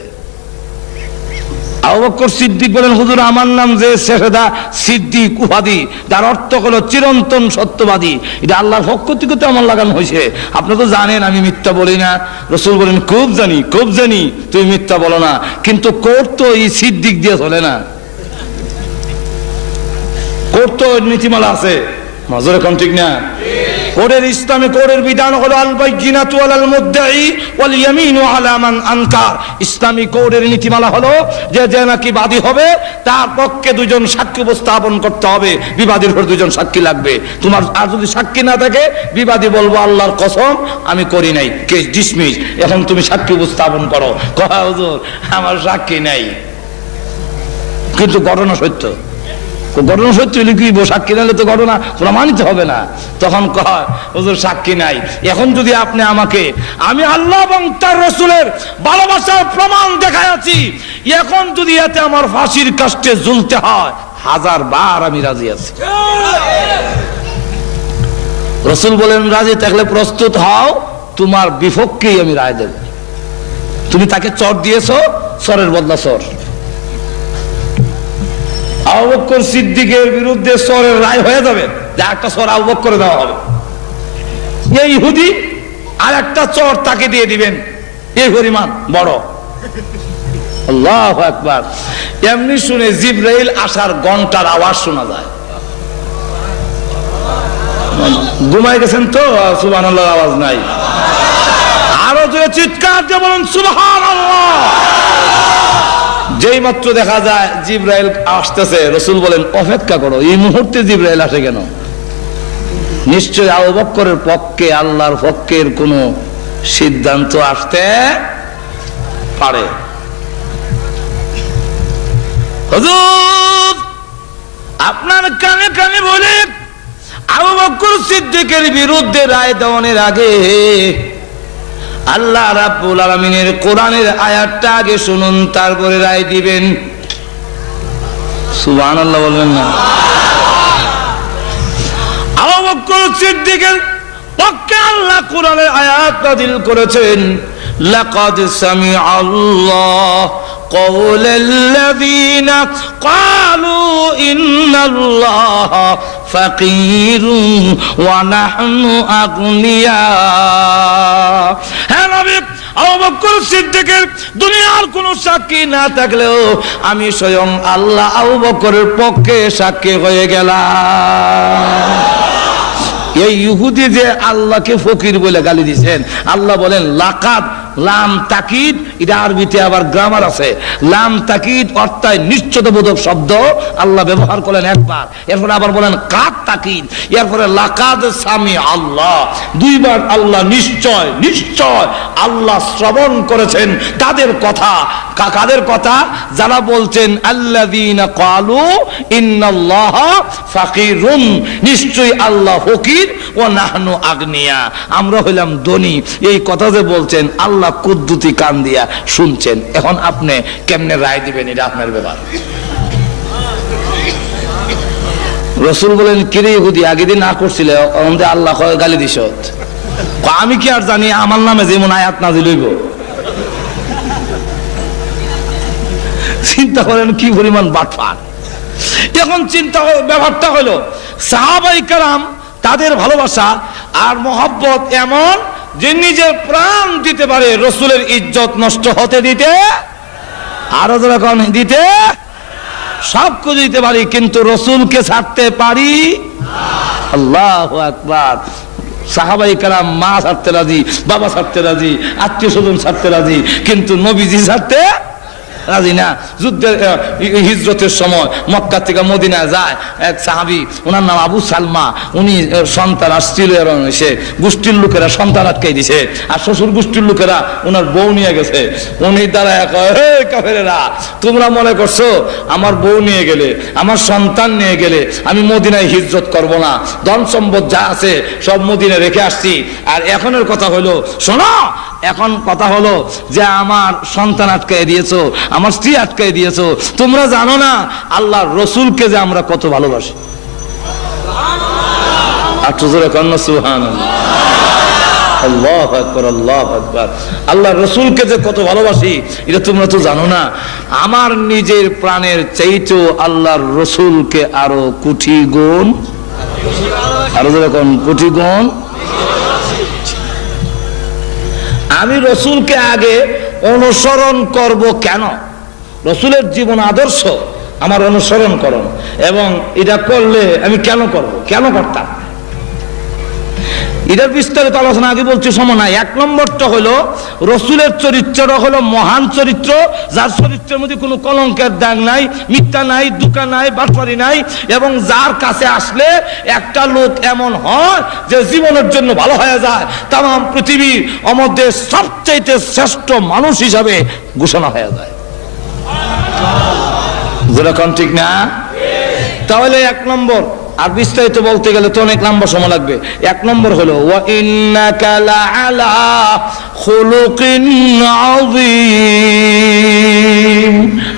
আবু বকর সিদ্দিক বলেন হুজুর আমার নাম যে শেখেদা সিদ্দিক উপাধি, যার অর্থ হলো চিরন্তন সত্যবাদী, এটা আল্লাহর পক্ষ থেকে তো আমার লাগানো হয়েছে, আপনি তো জানেন আমি মিথ্যা বলি না। রাসূল বলেন খুব জানি, খুব জানি তুমি মিথ্যা বলো না, কিন্তু কোর্ট তো এই সিদ্দিক দিয়ে চলে না, কোর্ট তো নীতিমালা আছে। মাজর এখন ঠিক না? কোর্টের ইসলামী কোর্টের বিধান হলো আল বাইয়িনাতু আলাল মুদ্দাই ওয়াল ইয়ামিনু আলা মান আনকার। ইসলামী কোর্টের নীতিমালা হলো যে যে নাকি বাদী হবে তার পক্ষে দুইজন সাক্ষী উপস্থাপন করতে হবে, বিবাদীর উপর দুইজন সাক্ষী লাগবে। তোমার আর যদি সাক্ষী না থাকে, বিবাদী বলবো আল্লাহর কসম আমি করি নাই, কেস ডিসমিস, এখন তুমি সাক্ষী উপস্থাপন করো। কয় হুজুর আমার সাক্ষী নাই, কিন্তু ঘটনা সত্য। ঘটনা সত্য হলে কি সাক্ষী নাহলে তো ঘটনা প্রমাণিত হবে না। তখন কয় হুজুর সাক্ষী নাই। এখন যদি আপনি আমাকে, আমি আল্লাহ এবং তার রাসূলের ভালোবাসার প্রমাণ দেখাইছি, এখন যদি এতে আমার ফাঁসির কাস্টে ঝুলতে হয় 1000 বার আমি রাজি আছি। রাসূল বলেন রাজি থাকলে প্রস্তুত হও, তোমার বিপক্ষেই আমি রায় দেব। তুমি তাকে চর দিয়েছো, চরের বদলা চর। আবু বকর সিদ্দিকের বিরুদ্ধে চরের রায় হয়ে যাবে, যে একটা চর আবু বকর দেওয়া হবে। এই ইহুদি আর একটা চর তাকে দিয়ে দিবেন, এই পরিমাণ বড়। আল্লাহু আকবার। এমনি শুনে জিবরাইল আসার ঘন্টার আওয়াজ শোনা যায়। ঘুমাই গেছেন তো, সুবহানাল্লাহর আওয়াজ নাই। আরো জোরে চিৎকার দিয়ে বলুন সুবহানাল্লাহ। যেই মাত্র দেখা যায় জিবরাইল আসতেছে, রাসূল বলেন অপেক্ষা করো, এই মুহূর্তে জিবরাইল আসে কেন? নিশ্চয় আবু বকরের পক্ষে, আল্লাহর পক্ষের কোন সিদ্ধান্ত আসতে পারে। হুজুর আপনার কানে কানে বলে আবু বকর সিদ্দিকের বিরুদ্ধে রায় দেওয়ার আগে আল্লাহ রাব্বুল আলামিনের কোরআনের আয়াতটা আগে শুনুন, তারপরে রায় দিবেন। সুবহানাল্লাহ বলবেন না? আবু বকর সিদ্দিকের পক্ষে আল্লাহ কোরআনের আয়াত নাযিল করেছেন, লাকাদ সামিআল্লাহু কওলাল্লাযীনা ক্বালু ইন্নাল্লাহা ফাকীরুন ওয়া নাহনু আগনিয়া। হে নবী, আবু বকর সিদ্দিকের দুনিয়ার কোন সাক্ষী না থাকলেও আমি স্বয়ং আল্লাহ আবু বকরের পক্ষে সাক্ষী হয়ে গেলাম। এই ইহুদি যে আল্লাহকে ফকির বলে গালি দিয়েছেন, আল্লাহ বলেন লাকাদ, লাম তাকিদ, এটা আরবিতে আবার গ্রামার আছে। লাম তাকিদ অর্থাৎ নিশ্চয়তাবোধক শব্দ আল্লাহ ব্যবহার করলেন একবার, এরপরে আবার বলেন কাদ তাকিদ, এরপরে লাকাদ সামি আল্লাহ, দুইবার আল্লাহ নিশ্চয় নিশ্চয় আল্লাহ শ্রবণ করেছেন তাদের কথা। কাদের কথা? যারা বলছেন আল্লাযীনা ক্বালু ইন্নাল্লাহা ফাকীরুন, নিশ্চয়ই আল্লাহ ফকির, ও নাহনু আগনিয়া, আমরা হইলাম ধনী। এই কথা যে বলছেন আল্লাহ কুদ্দুতি কান দিয়া শুনছেন। এখন আপনি কেমনে রায় দিবেন, এটা আপনার ব্যাপার। রাসূল বলেন কিরে ইহুদি, আগে দিন না করছিলে, আমাদের আল্লাহ গালি দিছ। আমি কি আর জানি আমার নামে যেমন আয়াত নাযিল হইব? চিন্তা করেন কি পরিমাণ বাটপার। এখন চিন্তা ব্যাপারটা হলো সাহাবায়ে কেরাম, তাদের ভালোবাসা আর মহব্বত এমন যে নিজের প্রাণ দিতে পারে রাসূলের ইজ্জত নষ্ট হতে দিতে, আরো যখন দিতে, সব কিছু দিতে পারি, কিন্তু রাসূলকে ছাড়তে পারি না। আল্লাহু আকবার। সাহাবায়ে কেরাম মা ছাড়তে রাজি, বাবা ছাড়তে রাজি, আত্মীয় স্বজন ছাড়তে রাজি, কিন্তু নবীজি ছাড়তে রাজি না। যুদ্ধের হিজরতের সময় মক্কা থেকে মদিনা যায় এক সাহাবী, ওনার নাম আবু সালমা। উনি সন্তান আসছিল, সে গোষ্ঠীর লোকেরা সন্তান আটকাই দিছে, আর শ্বশুর গোষ্ঠীর লোকেরা ওনার বউ নিয়ে গেছে। উনি দাঁড়ায় কয়, হে কাফেরেরা, তোমরা মনে করছো আমার বউ নিয়ে গেলে, আমার সন্তান নিয়ে গেলে আমি মদিনায় হিজরত করব না? ধন সম্পদ যা আছে সব মদিনায় রেখে আসছি। আর এখনের কথা হলো, শোনো, এখন কথা হলো যে আমার সন্তান আটকাই দিয়েছো, আমার স্ত্রী আটকাই দিয়েছো। তোমরা জানো না আল্লাহর রাসূলকে যে আমরা কত ভালোবাসি। আল্লাহু আকবার, আল্লাহু আকবার। আল্লাহর রাসূলকে যে কত ভালোবাসি এটা তোমরা তো জানো না। আমার নিজের প্রাণের চাইতেও আল্লাহর রাসূলকে আরো কোটি গুণ, আরো যখন কোটি গুণ। আমি রাসূলকে আগে অনুসরণ করব কেন? রাসূলের জীবন আদর্শ আমার অনুসরণ করুন, এবং এটা করলে আমি কেন করব, কেন করতাম, এটার বিস্তারিত আলোচনা আগে বলছি, সময় নাই। এক নম্বরটা হলো রাসূলের চরিত্রটা হলো মহান চরিত্র, যার চরিত্রের মধ্যে কোনো কলঙ্কের দাগ নাই, মিথ্যা নাই, দুকা নাই, বাটপারি নাই, এবং যার কাছে আসলে একটা লোক এমন হয় যে জীবনের জন্য ভালো হয়ে যায়, তাম পৃথিবীর মধ্যে সবচেয়ে শ্রেষ্ঠ মানুষ হিসাবে ঘোষণা হয়ে যায়। যেরকম ঠিক না? তাহলে এক নম্বর, আর বিস্তারিত বলতে গেলে তো অনেক লম্বা সময় লাগবে। এক নম্বর হলো ওয়া ইন্নাকা লাআলা খুলুকিন আযীম।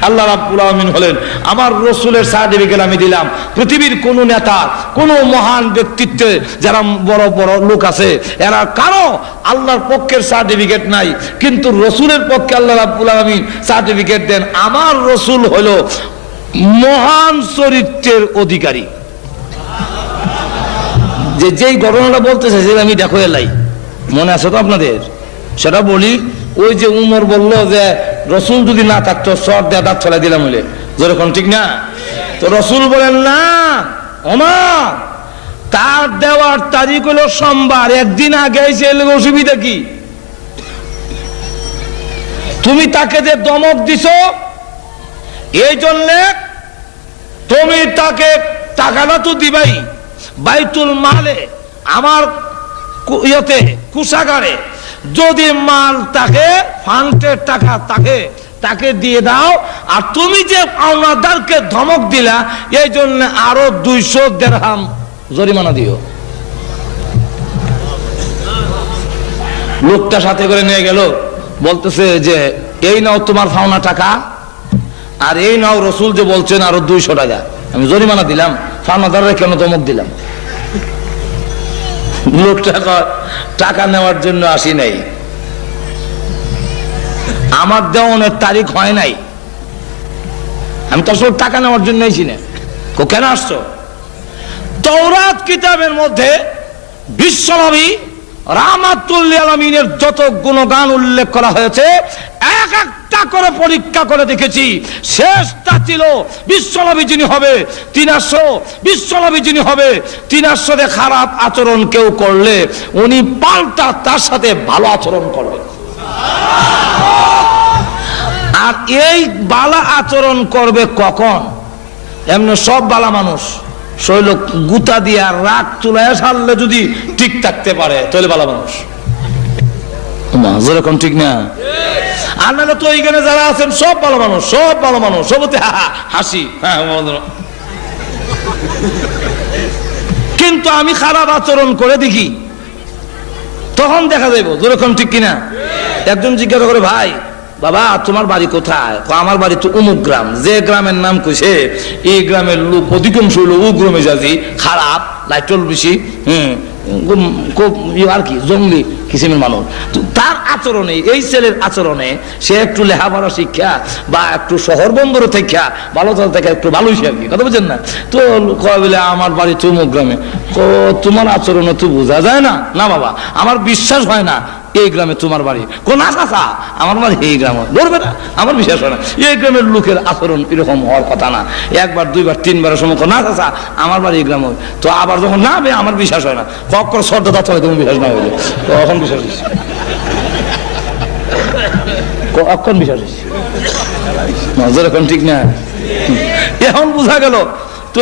আল্লাহ রাব্বুল আলামিন হলেন আমার রাসূলের সার্টিফিকেট আমি দিলাম। পৃথিবীর কোন নেতা, কোন মহান ব্যক্তিত্বে যারা বড় বড় লোক আছে, এরা কারো আল্লাহর পক্ষের সার্টিফিকেট নাই, কিন্তু রাসূলের পক্ষে আল্লাহ রাব্বুল আলামিন সার্টিফিকেট দেন। আমার রাসূল হলো মহান চরিত্রের অধিকারী। যেই ঘটনাটা বলতে চাইছি আমি দেখো এলাই, মনে আছে তো আপনাদের? সেটা বলি। ওই যে উমর বলল যে রসুল যদি না থাকতো সর দেয়া দাঁত ফেলাই দিলাম বলে, যেরকম ঠিক না? তো রসুল বলেন না ওমর, তার দেওয়ার তারিখ হলো সোমবার, একদিন আগে এসে এলে অসুবিধা কি? তুমি তাকে যে দমক দিছো এই জন্যে তুমি তাকে টাকাটা তো দিবাই বাইতুল মালে, আমার ইয়েতে কুষাগারে যদি মাল তাকে ফান্ডের টাকা তাকে দিয়ে দাও, আর তুমি যে পাওনাদারকে ধমক দিলা এই জন্য আরো 200 দিরহাম জরিমানা দিও। লোকটা সাথে করে নিয়ে গেল, বলতেছে যে এই নাও তোমার পাওনা টাকা, আর এই নাও রসুল যে বলছেন আরো 200 টাকা আমি জরিমানা দিলাম, পাওনাদাররা কেন ধমক দিলাম? লোকটা টাকা নেওয়ার জন্য আসি নাই, আমার দেওয়ানের তারিখ হয় নাই, আমি তো আসলে টাকা নেওয়ার জন্য আইছি না। কেন আসছো? তাওরাত কিতাবের মধ্যে বিশ্বনবী রাহমাতুল লিল আলামিনের যত গুণগান উল্লেখ করা হয়েছে এক একটা করে পরীক্ষা করে দেখেছি। শেষটা ছিল বিশ্বনবী যিনি হবে 300, বিশ্বনবী যিনি হবে 300 খারাপ আচরণ কেউ করলে উনি পাল্টা তার সাথে ভালো আচরণ করবেন। আর এই বালা আচরণ করবে কখন? এমনি সব বালা মানুষ শৈল গুতা দিয়া রাগ চুলায় সারলে যদি ঠিক থাকতে পারে তাহলে ভালো মানুষ, যেরকম ঠিক না? আর নাহলে তো এইখানে যারা আছেন সব ভালো মানুষ, সব ভালো মানুষ, সবতে হাসি, হ্যাঁ। কিন্তু আমি খারাপ আচরণ করে দেখি, তখন দেখা যাইব যেরকম ঠিক কিনা। একজন জিজ্ঞাসা করে, ভাই বাবা তোমার বাড়ি কোথায়? আমার বাড়ি তো অমুক গ্রাম। যে গ্রামের নাম কইছে এই গ্রামের লোক অধিকাংশ হলো উগ্রমে যাজি, খারাপ, লাইটল বেশি, আর কি জঙ্গলি কিসিমের মানুষ। তার আচরণে, এই ছেলের আচরণে সে একটু লেখাপড়া শিক্ষা বা একটু শহর বন্দরে থেকে ভালো থেকে একটু ভালোই সে আর কি, কথা বুঝছেন না? তো কয় বলে আমার বাড়ি তো অমুক গ্রামে। তোমার আচরণে তো বোঝা যায় না। না বাবা আমার বিশ্বাস হয় না এই গ্রামে তোমার বাড়ি। কোন আসা আমার বাড়ি এই গ্রামে, ধরবে না, আমার বিশ্বাস হয় না। এই গ্রামের লোকের আচরণ এরকম হওয়ার কথা না। একবার দুইবার তিনবারের সময় না আসা আমার বাড়ি এই গ্রামে, তো আবার যখন না হবে আমার বিশ্বাস হয় না। কখন শ্রদ্ধা তথ্য তুমি বিশ্বাস না হইলে তখন বিশ্বাস হয়েছে, কখন বিশ্বাস হয়েছে, যেরকম ঠিক না? এখন বোঝা গেল তো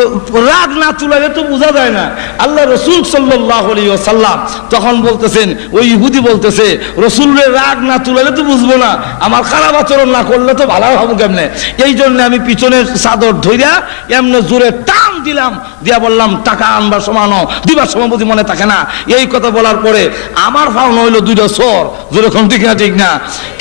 রাগ না তুলালে তো বোঝা যায় না। আল্লাহ রসুল সাল্লাল্লাহু আলাইহি ওয়াসাল্লাম তখন বলতেছেন, ওই ইহুদি বলতেছে রসুলের রাগ না তুলালে তো বুঝবো না, আমার খারাপ আচরণ না করলে তো ভালো হবো কেমনে? এই জন্য আমি পিছনের চাদর ধইরা এমনি জোরে টান দিলাম, দিয়া বললাম টাকা আনবার সমানো দিবার সময় বুঝি মনে থাকে না। এই কথা বলার পরে আমার ফাউন হইলো 2টা চোর, যেরকম ঠিক না ঠিক না?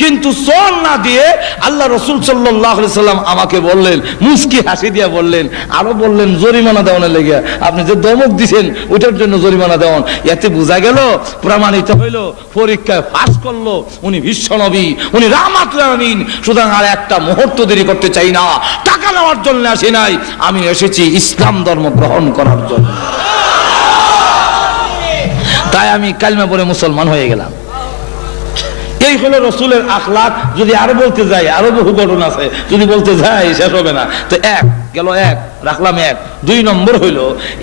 কিন্তু চোর না দিয়ে আল্লাহ রসুল সাল্লাল্লাহু আলাইহি ওয়াসাল্লাম আমাকে বললেন, মুস্কি হাসি দিয়া বললেন, আরো বললেন জরিমানা দেওয়ানের লেগে, আপনি যে দমক দিছেন ওইটার জন্য জরিমানা দেওয়ান। এতে বোঝা গেল, প্রমাণিত হইল, পরীক্ষায় পাস করলো উনি বিশ্বনবী, উনি রাহমাতুল আলামিন। সুতরাং আর একটা মুহূর্ত দেরি করতে চাই না, টাকা নেওয়ার জন্য আসি নাই, আমি এসেছি ইসলাম ধর্ম গ্রহণ করার জন্য। তাই আমি কালিমা পড়ে মুসলমান হয়ে গেলাম। এই হলো রসুলের আখলাক। যদি আরো বলতে যাই আরো বহু ঘটনা আছে, যদি বলতে যাই শেষ হবে না। তো এক গেল, এক রাখলাম এক। 2 নম্বর হইল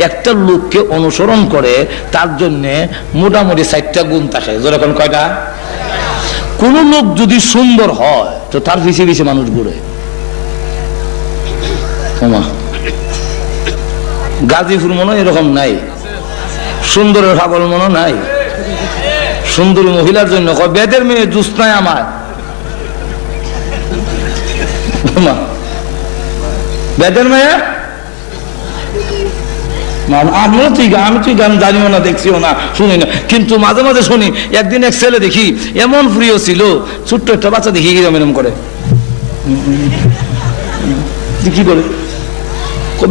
একটা লোককে অনুসরণ করে তার জন্য মোটামুটি 4টা গুণ থাকে। যেরকম কয়টা? কোন লোক যদি সুন্দর হয় তো তার পিছিয়ে পিছিয়ে মানুষ ঘুরে। গাজীপুর মনে এরকম নাই, সুন্দরের পাগল মনে নাই। সুন্দরী মহিলার জন্য বেদের মেয়ে জুস নাই আমার। বেদের মেয়ে আমি তুই গান জানিও না, দেখছিও না, শুনি না, কিন্তু মাঝে মাঝে শুনি। একদিন এক ছেলে দেখি এমন প্রিয় ছিল, ছোট্ট একটা বাচ্চা দেখি এরম করে কি করে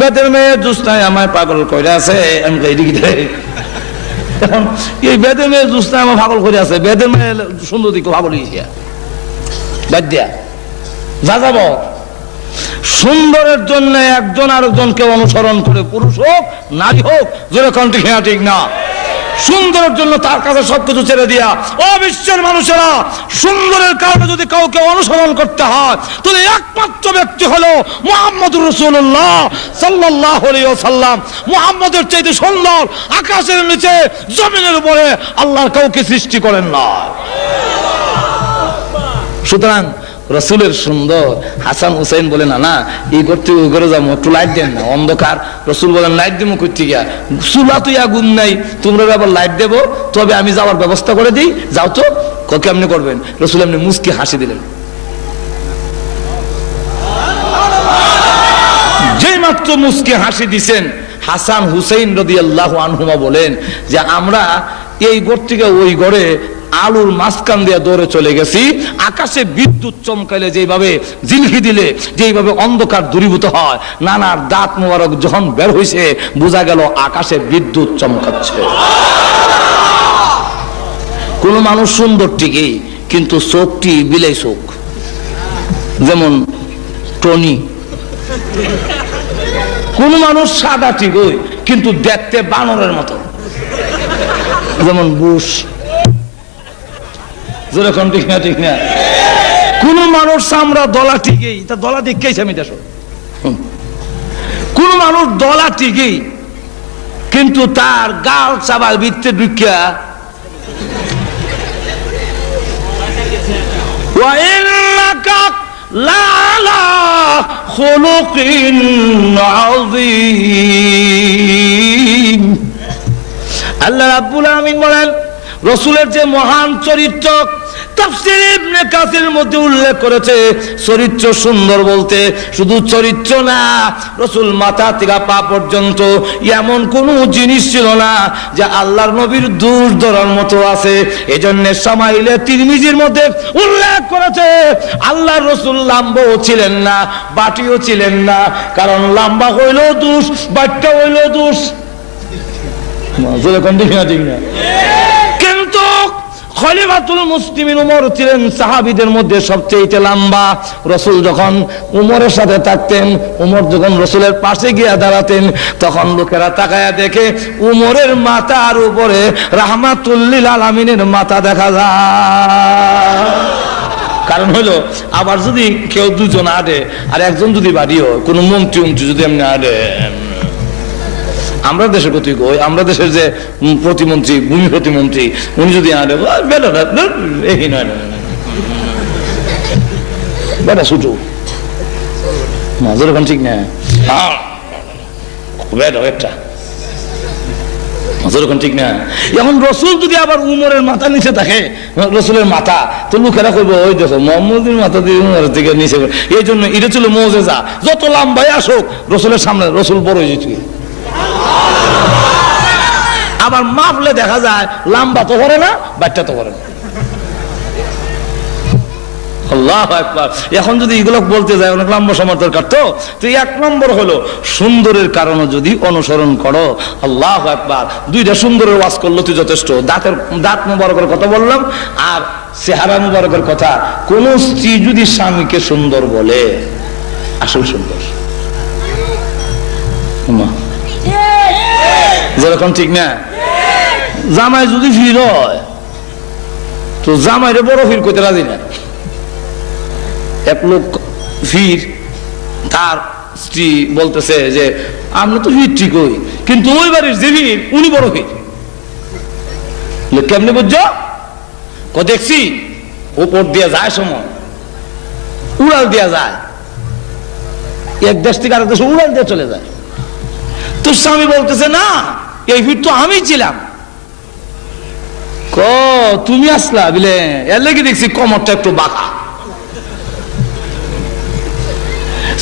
বেদের মেয়ে জুস্তায় আমায় পাগল করে আছে। আমি এই বেদের মেয়ে জুস্তায় আমার পাগল করে আছে। বেদের মেয়ে সুন্দর দিকে পাগল হয়েছে বাদ দিয়া যা যাব। সুন্দরের জন্য একজন আরেকজনকে অনুসরণ করে, পুরুষ হোক নারী হোক, যেরকম ঠিক না, সুন্দরের জন্য তার কাছে সবকিছু ছেড়ে দিয়া। ও বিশ্বের মানুষেরা, সুন্দরের কারণে যদি কাউকে অনুসরণ করতে হয় তাহলে একমাত্র ব্যক্তি হলো মুহাম্মদুর রাসূলুল্লাহ সাল্লাল্লাহু আলাইহি ওয়াসাল্লাম। মুহাম্মদের চাইতে সুন্দর আকাশের নিচে জমিনের উপরে আল্লাহ কাউকে সৃষ্টি করেন না। সুতরাং রসুলের সুন্দর। হাসান হুসাইন বলে না এই করতে ওই করে যাবো, একটু লাইট দেন না, অন্ধকার। রসুল বলেন লাইট দেবো করতে গিয়া, চুলা তুই আগুন নাই, তোমরা আবার লাইট দেবো, তবে আমি যাওয়ার ব্যবস্থা করে দিই, যাও তো। কেমনি করবেন? রসুল এমনি মুস্কি হাসি দিলেন। যে মাত্র মুস্কি হাসি দিছেন, হাসান হুসাইন রাদিয়াল্লাহু আনহুমা বলেন যে আমরা এই ঘর থেকে ওই ঘরে আলুর মাঝখান দিয়ে দৌড়ে চলে গেছি। আকাশে বিদ্যুৎ চমকাইলে যেভাবে জিলহি দিলে যেভাবে অন্ধকার দূরীভূত হয়, নানার দাঁত মোবারক যখন বের হয়েছে বোঝা গেল আকাশে বিদ্যুৎ চমকাচ্ছে। কোন মানুষ সুন্দর ঠিকই, কিন্তু চোখটি বিলাই চোখ, যেমন টনি। কোন মানুষ সাদা ঠিকই, কিন্তু দেখতে বানরের মতো, যেমন বুশ। যেরকম ঠিক না। কোন মানুষ চামড়া দলা ঠিকই, তা দলা দেখেছি আমি দেশ। কোন মানুষ দলা ঠিকই, কিন্তু তার গাল চাবার ভিত্তে ঢুকিয়া আল্লাহ রাব্বুল আমিন বলেন রসুলের যে মহান চরিত্র, তাফসীর ইবনে কাসির মধ্যে উল্লেখ করেছে চরিত্র সুন্দর বলতে শুধু চরিত্র না, রসুল মাথা থেকে পা পর্যন্ত এমন কোন জিনিস ছিল না যে আল্লাহর নবীর দোষ ধরার মতো আছে। এজন্য সামাইলে তিরমিজির মধ্যে উল্লেখ করেছে আল্লাহর রসুল লাম্বাও ছিলেন না, বাটিও ছিলেন না, কারণ লাম্বা হইলেও দোষ, বাট্টা হইলেও দোষ। ঠিক না? কিন্তু খলিফাতুল মুসলিমিন ওমর ছিলেন সাহাবীদের মধ্যে সবচেয়ে লম্বা। রসুল যখন উমরের সাথে থাকতেন, উমর যখন রসুলের পাশে গিয়ে দাঁড়াতেন, তখন লোকেরা তাকায়া দেখে উমরের মাথার উপরে রাহমাতুল লিল আলামিনের মাথা দেখা যায়। কারণ হলো আবার যদি কেউ দুজন আডে আর একজন যদি বাড়িও কোনো মন্ত্রী যদি এমনি আডে, আমরা দেশের প্রতি আমরা দেশের যে প্রতিমন্ত্রী, ভূমি প্রতিমন্ত্রী, উনি যদি এই নয় বেটা ছুটু যেরকম ঠিক না, একটা যেরকম ঠিক না। এখন রসুল যদি আবার উমরের মাথা নিচে থাকে, রসুলের মাথা, তো লোকেরা করবো ওই দেখো মোহাম্মদের মাথা দিয়ে উমরের দিকে নিচে। এই জন্য এটা ছিল মুজিজা, যত লম্বাই আসুক রসুলের সামনে রসুল বড় হয়েছে। আবার মাপলে দেখা যায় লম্বা তো করে না, বাচ্চা তো করে না। আল্লাহু আকবার। এখন যদি এগুলো বলতে যায় অনেক লম্বা সময় দরকার, তো এক নম্বর হলো সুন্দরের কারণে যদি অনুসরণ করো। আল্লাহু আকবার। দুইটা সুন্দরের ওয়াজ করলো তুই যথেষ্ট। দাঁত মুবারকের কথা বললাম আর চেহারা মুবারকের কথা। কোন স্ত্রী যদি স্বামীকে সুন্দর বলে, আসল সুন্দর যেরকম ঠিক না। জামাই যদি ফির হয় তো জামাইরে বড় ফির করতে রাজি না। এক লোক ফির, তার স্ত্রী বলতেছে যে আমরা তো ফির ঠিকই, কিন্তু ওই বাড়ির যে ফির উনি বড় ফির। কেমনি বুঝছো? দেখছি উপর দিয়ে যায় সময় উড়াল দিয়া যায়, এক দেশ থেকে আরেক দেশে উড়াল দিয়ে চলে যায়। তো স্বামী বলতেছে না, এই ফির তো আমি ছিলাম। তুমি আসলা বিলে, এর লেগে দেখছি কমরটা একটু বাঁকা।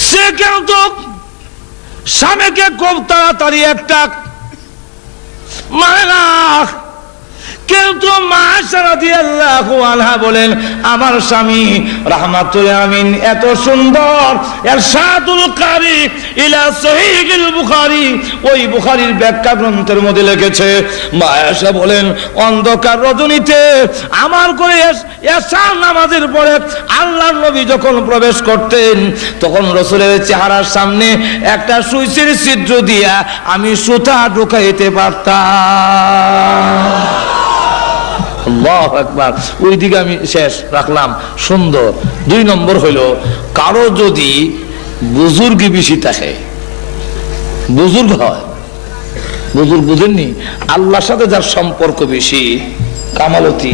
সে কেন তো স্বামীকে খুব তাড়াতাড়ি একটা মানে না, কিন্তু মা আয়েশা রাদিয়াল্লাহু আনহা বলেন আমার স্বামী রাহমাতুল আমিন এত সুন্দর ইরশাদুল কারি ইলা সহিহুল বুখারী, ওই বুখারীর ব্যাখ্যা গ্রন্থের মধ্যে লিখেছে মা আয়েশা বলেন অন্ধকার রজনীতে আমার ঘরে এশার নামাজের পরে আল্লাহর নবী যখন প্রবেশ করতেন তখন রাসূলের চেহারার সামনে একটা সুইচের ছিদ্র দিয়া আমি সুতা ঢুকাইতে পারতাম। আল্লাহু আকবার। ওই দিকে আমি শেষ রাখলাম, সুন্দর। 2 নম্বর হলো কারো যদি বুজুর্গ বেশি থাকে, বুজুর্গ হয়, বুজুর্গ বুঝেননি, আল্লাহর সাথে যার সম্পর্ক বেশি, কামালতি,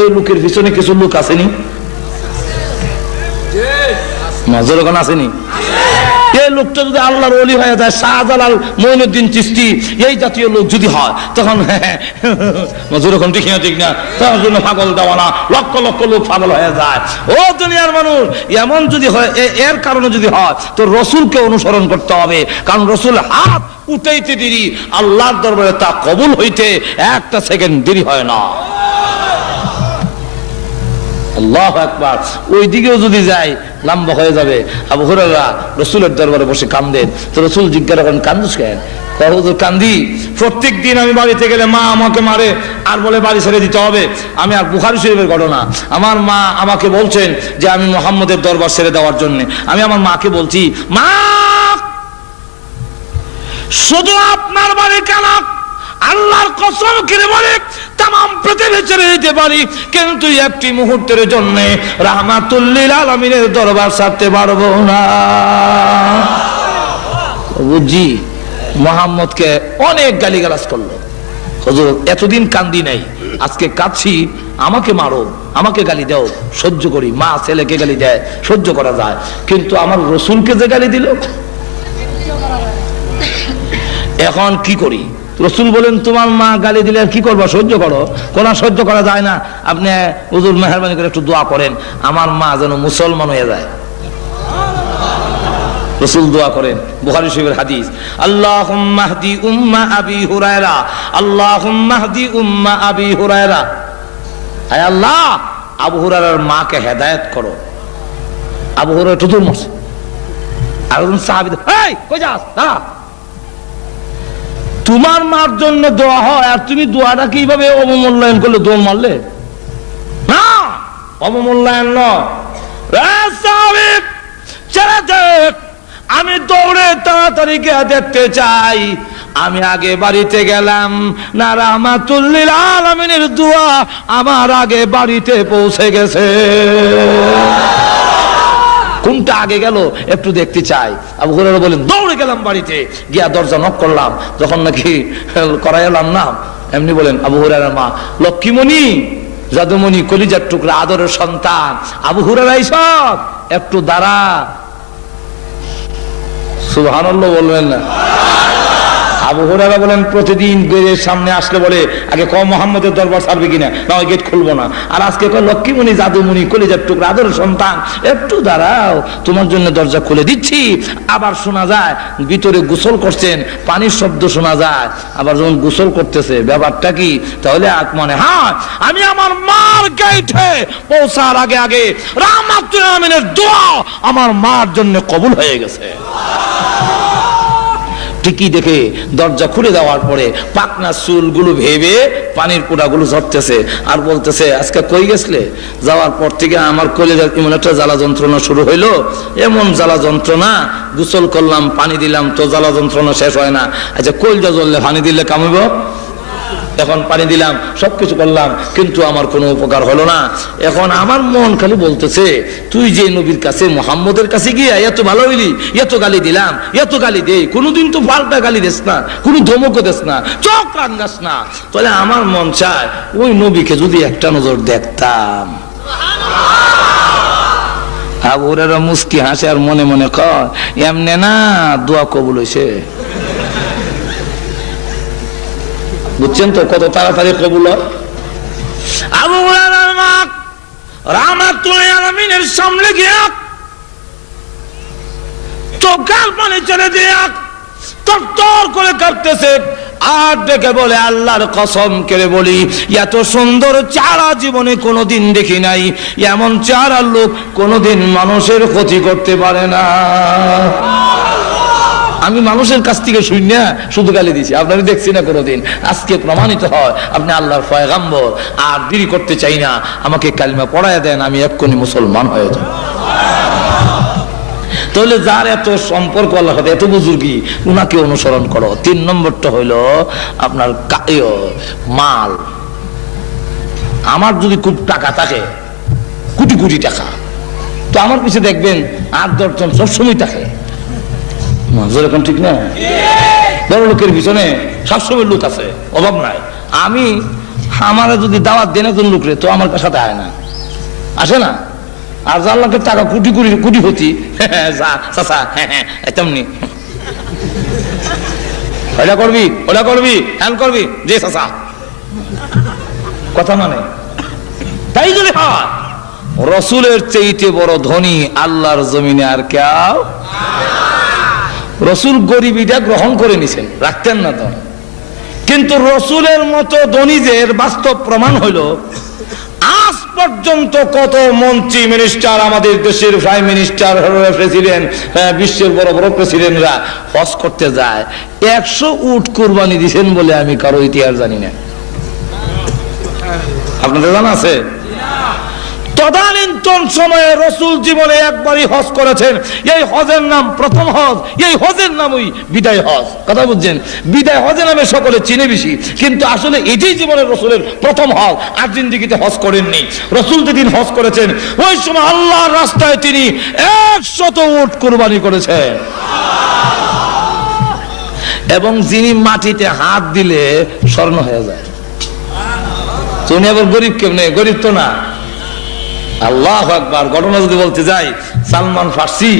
এই লোকের পিছনে কিছু লোক আসেনি, নজর ওখানে আসেনি। এই লোকটা যদি আল্লাহর ওলি হয়ে যায়, শাহজালাল, মঈনুদ্দিন চিশতি, এই জাতীয় লোক যদি হয়, তখন নজর ওখান ঠিক না, ঠিক না, তার জন্য পাগল দেওয়ানা, লক্ষ লক্ষ লোক পাগল হয়ে যায়। ও দুনিয়ার মানুষ, এমন যদি হয়, এর কারণে যদি হয়, তো রসুলকে অনুসরণ করতে হবে, কারণ রসুল হাত উঠাইতে দেরি, আল্লাহর দরবারে তা কবুল হইতে 1 সেকেন্ড দেরি হয় না। আল্লাহু আকবার। ওই দিকেও যদি যাই লম্বা হয়ে যাবে। আবু হুরায়রা রাসূলের দরবারে বসে কান্দেন, তো রাসূল জিজ্ঞাসা করেন কান্দুস কেন? হুজুর কান্দি, প্রত্যেক দিন আমি বাড়িতে গেলে মা আমাকে মারে আর বলে বাড়ি ছেড়ে দিতে হবে। আমি আর বুখারী শরীফের ঘটনা, আমার মা আমাকে বলছেন যে আমি মুহাম্মদের দরবার ছেড়ে দেওয়ার জন্য। আমি আমার মাকে বলছি, মা শুধু আপনার বাড়ি কেন, আল্লাহর কসম করে বলে तमाम পৃথিবী ছেড়ে দিতে পারি, কিন্তু একটি মুহূর্তের জন্য রাহমাতুল লিল আলামিনের দরবার ছাড়তে পারবো না। বুঝি মুহাম্মদকে অনেক গালিগালাজ করলো। হুজুর এতদিন কান্দি নাই, আজকে কাঁদছি, আমাকে মারো, আমাকে গালি দাও, সহ্য করি। মা ছেলেকে গালি দেয়, সহ্য করা যায়, কিন্তু আমার রসুলকে যে গালি দিল, এখন কি করি? রসুল বলেন তোমার মা গালি দিলে কি করবো, সহ্য করো। কোরআন সহ্য করা যায় না, আপনি হুজুর মেহরবানি করে একটু দোয়া করেন আমার মা যেন মুসলমান হয়ে যায়। রসুল দোয়া করেন, বুখারী শরীফের হাদিস, আল্লাহুম্মা হদি উম্মা আবি হুরায়রা, আল্লাহুম্মা হদি উম্মা আবি হুরায়রা। হে আল্লাহ, আবু হুরায়রার মাকে হেদায়েত করো। আবু হুরায়রা টুতুর মারছে, আর একজন সাহাবী, এই কই যাস, দাঁড়া, তোমার মার জন্য দোয়া হয় আর তুমি দোয়াটা কিভাবে অবমূল্যায়ন করলে, দোল মারলে না, অবমূল্যায়ন নয়। আমি দৌড়ে তাড়াতাড়ি গিয়ে দেখতে চাই, আমি আগে বাড়িতে গেলাম না রাহমাতুল লিল আলামিনের দোয়া আমার আগে বাড়িতে পৌঁছে গেছে। কোনটা আগে গেল একটু দেখতে চাই। আবু হুরায়রা বলেন দৌড়ে গেলাম বাড়িতে, গিয়া দরজা নক করলাম, যখন নাকি করাই এলাম না, এমনি বলেন আবু হুরায়রার মা, লক্ষ্মীমণি, জাদুমণি, কলিজার টুকরা, আদরের সন্তান আবু হুরায়রা, এইসব একটু দাঁড়া। সুবহানাল্লাহ বলবেন না? আবু হুরায়রা বলেন প্রতিদিন গেটের সামনে আসলে বলে আগে ক মুহাম্মদের দরবার ছাড়বে কিনা, না ওই গেট খুলবো না। আর আজকে কয় লক্ষ্মীমণি, জাদুমণি, কলিজার টুকরা, আদরের সন্তান, একটু দাঁড়াও, তোমার জন্য দরজা খুলে দিচ্ছি। আবার শোনা যায় ভিতরে গোসল করছেন, পানির শব্দ শোনা যায়, আবার যখন গোসল করতেছে, ব্যাপারটা কি? তাহলে মনে হয় আমি আমার মার গেটে পৌঁছার আগে আগে রাহমাতুল আমিনের দোয়া আমার মার জন্য কবুল হয়ে গেছে। ঠিকই দেখে দরজা খুলে দেওয়ার পরে পাকনা চুলগুলো ভেবে পানির পোড়াগুলো ঝরতেছে আর বলতেছে আজকে কই গেছলে? যাওয়ার পর থেকে আমার কলিজার এমন একটা জ্বালা যন্ত্রণা শুরু হইলো, এমন জ্বালা যন্ত্রণা, গোসল করলাম, পানি দিলাম, তো জ্বালা যন্ত্রণা শেষ হয় না। আচ্ছা কলিজা জ্বললে পানি দিলে কামিব? এখন পানি দিলাম, সবকিছু করলাম, কিন্তু আমার কোনো উপকার হলো না। এখন আমার মন খালি বলতেছে তুই যে নবীর কাছে মুহাম্মদের কাছে গিয়ে এত ভালো হইলি, এত গালি দিলাম, এত গালি দেই, কোনোদিন তো পাল্টা গালি দিস না, কোনো ধমকও দিস না, চোখ রাঙ্গাস না, তাহলে আমার মন চায় ওই নবীকে যদি একটা নজর দেখতাম। আবু হুরায়রা মুস্কি হাসে আর মনে মনে কয় এমনে না দোয়া কবুল হইছে। বুঝছেন তো কত তাড়াতাড়ি কবুল হয়। আবু হুরায়রার মা রাহমাতুল আলামিনের সামনে গিয়ে চোখাল পানি ছেড়ে দিয়ে তরতর করে কাঁপতেছে, আর ডেকে বলে আল্লাহর কসম করে বলি এত সুন্দর চেহারা জীবনে কোনোদিন দেখি নাই, এমন চেহারার লোক কোনোদিন মানুষের ক্ষতি করতে পারে না। আমি মানুষের কাছ থেকে শুনি না, শুধু গালি দিছি, আপনারা দেখছি না কোনোদিন। আজকে প্রমাণিত হয় আপনি আল্লাহর পয়গাম্বর। আর দেরি করতে চাই না, আমাকে কালিমা পড়ায় দেন, আমি এক্ষুনি মুসলমান হয়ে যাব। তাহলে যার এত সম্পর্ক আল্লাহর সাথে, এত বুজুর্গি, উনাকে অনুসরণ করো। 3 নম্বরটা হইল আপনার মাল। আমার যদি খুব টাকা থাকে, কোটি কোটি টাকা, তো আমার পিছিয়ে দেখবেন 8-10 জন সবসময় থাকে। এখন ঠিক না? বড় লোকের পিছনে সবসময় লোক আছে, অভাব নাই। আমি আমার যদি দাওয়াত দেন একজন লোকরে, তো আমার সাথে আয় না, আসে না। আর যার লোকের টাকা কোটি কোটি কোটি হতি, তেমনি ওটা করবি, ওটা করবি, হ্যান করবি, যে চাচা কথা মানে। তাই যদি হয়, রসুলের চাইতে বড় ধনী আল্লাহর জমিনে আর কেউ। রসুল গরিবিটা গ্রহণ করে নিছেন, রাখতেন না তো। কিন্তু রসুলের মতো ধনীদের বাস্তব প্রমাণ হইল, আজ পর্যন্ত কত মন্ত্রী মিনিস্টার, আমাদের দেশের প্রাইম মিনিস্টার, প্রেসিডেন্ট, বিশ্বের বড় বড় প্রেসিডেন্টরা হজ করতে যায়, 100 উট কুরবানি দিয়েছেন বলে আমি কারো ইতিহাস জানি না। আপনাদের জানা আছে? তদানীন্তন সময়ে রসুল জীবনে একবারই হজ করেছেন। এই হজের নাম প্রথম হজ, এই হজের নামই বিদায় হজ। কথা বুঝছেন? বিদায় হজের নামে সকলে চিনে বেশি, কিন্তু আসলে এটাই জীবনের রসুলের প্রথম হজ। আর জিন্দেগিতে হজ করেননি। রসুল যেদিন হজ করেছেন, ওই সময় আল্লাহর রাস্তায় তিনি 100 উট কুরবানি করেছেন। এবং যিনি মাটিতে হাত দিলে স্বর্ণ হয়ে যায়। তুমি আবার গরিব কেমনে? গরিব তো না। আল্লাহু আকবার। ঘটনা যদি বলতে যাই, সালমান ফার্সি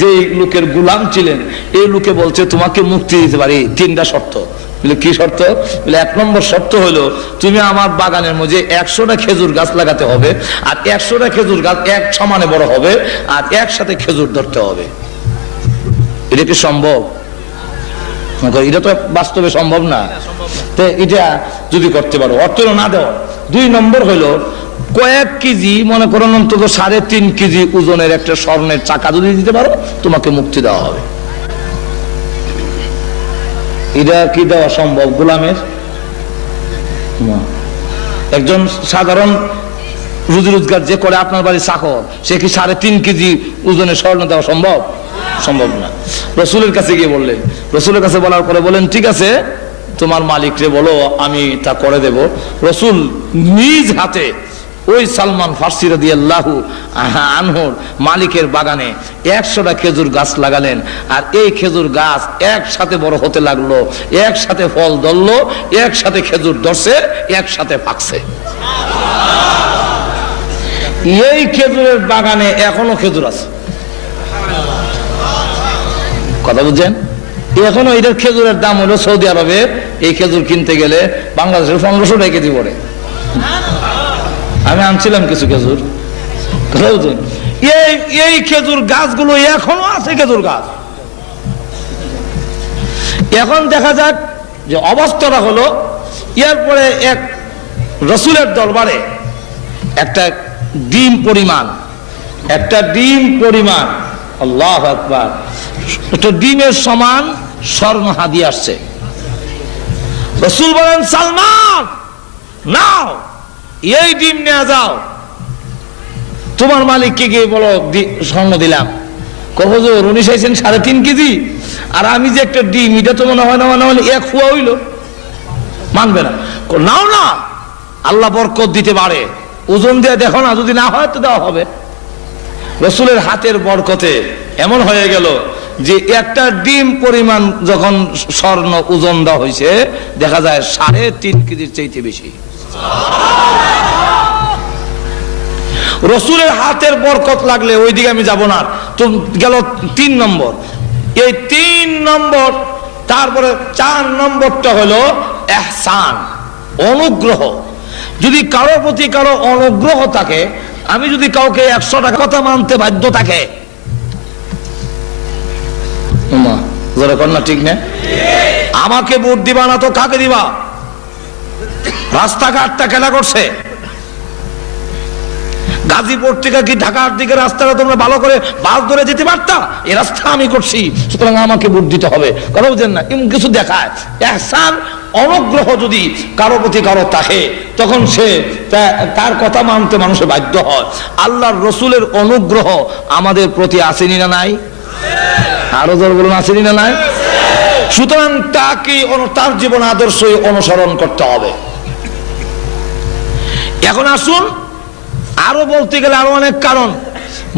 যে লোকের গোলাম ছিলেন, এই লোকে বলছে তোমাকে মুক্তি দিতে পারি 3টা শর্ত। বলে কি শর্ত? বলে 1 নম্বর শর্ত হলো তুমি আমার বাগানের মধ্যে 100টা খেজুর গাছ লাগাতে হবে, আর 100টা খেজুর গাছ এক সমানে বড় হবে, আর একসাথে খেজুর ধরতে হবে। এটা কি সম্ভব? এটা তো বাস্তবে সম্ভব না। তো এটা যদি করতে পারো, অর্থ না দেওয়া। 2 নম্বর হলো কয়েক কেজি, মনে করেন অন্তত 3.5 কেজি ওজনের একটা স্বর্ণের চাকা যদি দিতে পারো, তোমাকে মুক্তি দেওয়া হবে। এটা কি দেওয়া সম্ভব গোলামের? একজন সাধারণ রুজি রোজগার যে করে আপনার বাড়ির চাকর, সে কি 3.5 কেজি ওজনের স্বর্ণ দেওয়া সম্ভব? সম্ভব না। রসুলের কাছে গিয়ে বললেন, রসুলের কাছে বলার পরে বলেন ঠিক আছে, তোমার মালিকরে বলো আমি তা করে দেব। রসুল নিজ হাতে ওই সালমান ফার্সি রাদিয়াল্লাহু আনহুর মালিকের বাগানে 100টা খেজুর গাছ লাগালেন। আর এই খেজুর গাছ একসাথে বড় হতে লাগলো, একসাথে ফল ধরলো, একসাথে খেজুর ধরছে, একসাথে পাকছে। এই খেজুরের বাগানে এখনো খেজুর আছে। কথা বুঝছেন? এখনো এটার খেজুরের দাম হলো সৌদি আরবে এই খেজুর কিনতে গেলে বাংলাদেশের 1500 টাকা কেজি পড়ে। আমি আনছিলাম কিছু খেজুর। এই খেজুর গাছগুলো এখনো আছে, খেজুর গাছ। এখন দেখা যাক যে অবস্থাটা হলো, এরপরে এক রসুলের দরবারে একটা ডিম পরিমাণ, আল্লাহু আকবার, একটা ডিমের সমান স্বর্ণ হাদিয়া আসছে। রসুল বলেন সালমান নাও, এই ডিম নিয়ে যাও, তোমার মালিককে গিয়ে বলো স্বর্ণ দিলাম। হুজুর উনি চাইছেন 3.5 কেজি, আর আমি যে একটা ডিম, এটা তো মনে হয় না, মনে হলে 1 ফুয়া হইল, মানবে না। নাও না, আল্লাহ বরকত দিতে পারে, ওজন দিয়ে দেখো না, যদি না হয় তো দেওয়া হবে। রসুলের হাতের বরকতে এমন হয়ে গেল যে একটা ডিম পরিমাণ যখন স্বর্ণ ওজন দেওয়া হয়েছে, দেখা যায় 3.5 কেজির চাইতে বেশি। রসুলের হাতের বরকত লাগলে ওইদিকে আমি যাব না। তো গেল 3 নম্বর। এই 3 নম্বর, তারপরে 4 নম্বরটা হলো ইহসান, অনুগ্রহ। যদি কারো প্রতি কারো অনুগ্রহ থাকে, আমি যদি কাউকে 100 টাকা কথা মানতে বাধ্য থাকে, যেরকম না, ঠিক না? আমাকে ভোট দিবা না তো কাকে দিবা? রাস্তাঘাটটা খেলা করছে। গাজীপুর থেকে কি ঢাকার দিকে রাস্তাটা তোমরা ভালো করে বাস ধরে যেতে পারতা? এই রাস্তা আমি করছি, সুতরাং আমাকে ভোট দিতে হবে। কথা বুঝেন না? এমন কিছু দেখায়। ihsan অনুগ্রহ যদি কারো প্রতি কারো থাকে, তখন সে তার কথা মানতে মানুষের বাধ্য হয়। আল্লাহর রসুলের অনুগ্রহ আমাদের প্রতি আসেনি না নাই? আরো জোর বলুন, আসেনি না নাই? সুতরাং তাকে তার জীবন আদর্শ অনুসরণ করতে হবে। এখন আসুন, আরো বলতে গেলে আরো অনেক কারণ।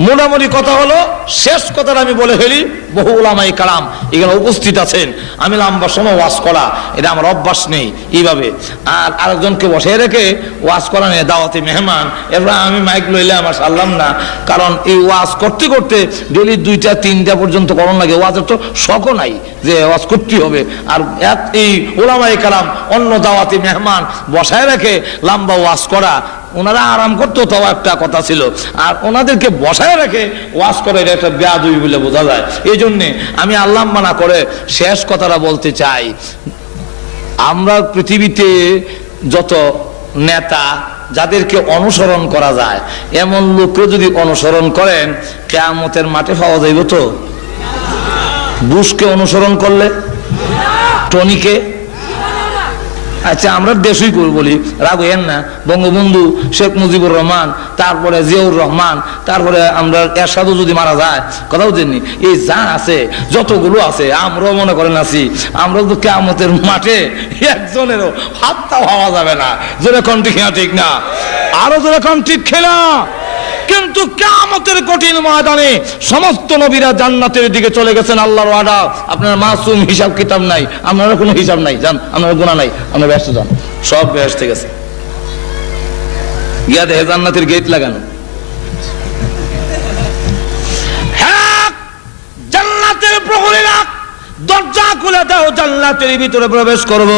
মোটামুটি কথা হলো, শেষ কথাটা আমি বলে ফেলি। বহু উলামায়ে কেরাম এখানে উপস্থিত আছেন। আমি লম্বা সময় ওয়াজ করা এটা আমার অভ্যাস নেই এইভাবে, আর আরেকজনকে বসে রেখে ওয়াজ করা নেই, দাওয়াতে মেহমান। এরপর আমি মাইক লইলে আমার সারলাম না, কারণ এই ওয়াজ করতে করতে ডেলি 2টা 3টা পর্যন্ত করণ লাগে। ওয়াজের তো শখও নাই যে ওয়াজ করতে হবে। আর এই উলামায়ে কেরাম অন্য দাওয়াতে মেহমান বসায় রেখে লম্বা ওয়াজ করা, ওনারা আরাম করতো তাও একটা কথা ছিল, আর ওনাদেরকে বসায় রেখে ওয়াজ করে এটা একটা বেয়াদবি বলে বোঝা যায়। এই জন্যে আমি আল্লাহ মানা করে শেষ কথাটা বলতে চাই। আমরা পৃথিবীতে যত নেতা যাদেরকে অনুসরণ করা যায়, এমন লোককে যদি অনুসরণ করেন, কিয়ামতের মাঠে পাওয়া যাইব তো? বুশকে অনুসরণ করলে, টনিকে, আচ্ছা আমরা দেশই করে বলি, রাগ হইয়েন না, বঙ্গবন্ধু শেখ মুজিবুর রহমান, তারপরে জিয়াউর রহমান, তারপরে আমরা এরশাদও যদি মারা যায়, কথা বুঝেননি? এই যা আছে যতগুলো আছে, আমরাও মনে করেন আছি, আমরা তো কিয়ামতের মাঠে একজনেরও হাতটা হওয়া যাবে না। যেরকম ঠিক না, ঠিক না? আরো যেরকম ঠিক খেলা। কিন্তু কিয়ামতের কঠিন ময়দানে সমস্ত নবীরা জান্নাতের দিকে চলে গেছেন, আল্লাহর ওয়াদা। আপনার মাসুম, হিসাব কিতাব নাই, আপনার কোনো হিসাব নাই, জান আপনার গুনাহ নাই, আপনার ব্যস্ত যান, সব বেহেশতে গেছে। গিয়া দেখে জান্নাতের গেট লাগানো। হ্যাঁ, জান্নাতের প্রহরীরা দরজা খুলে দাও, জান্নাতের ভিতরে প্রবেশ করব।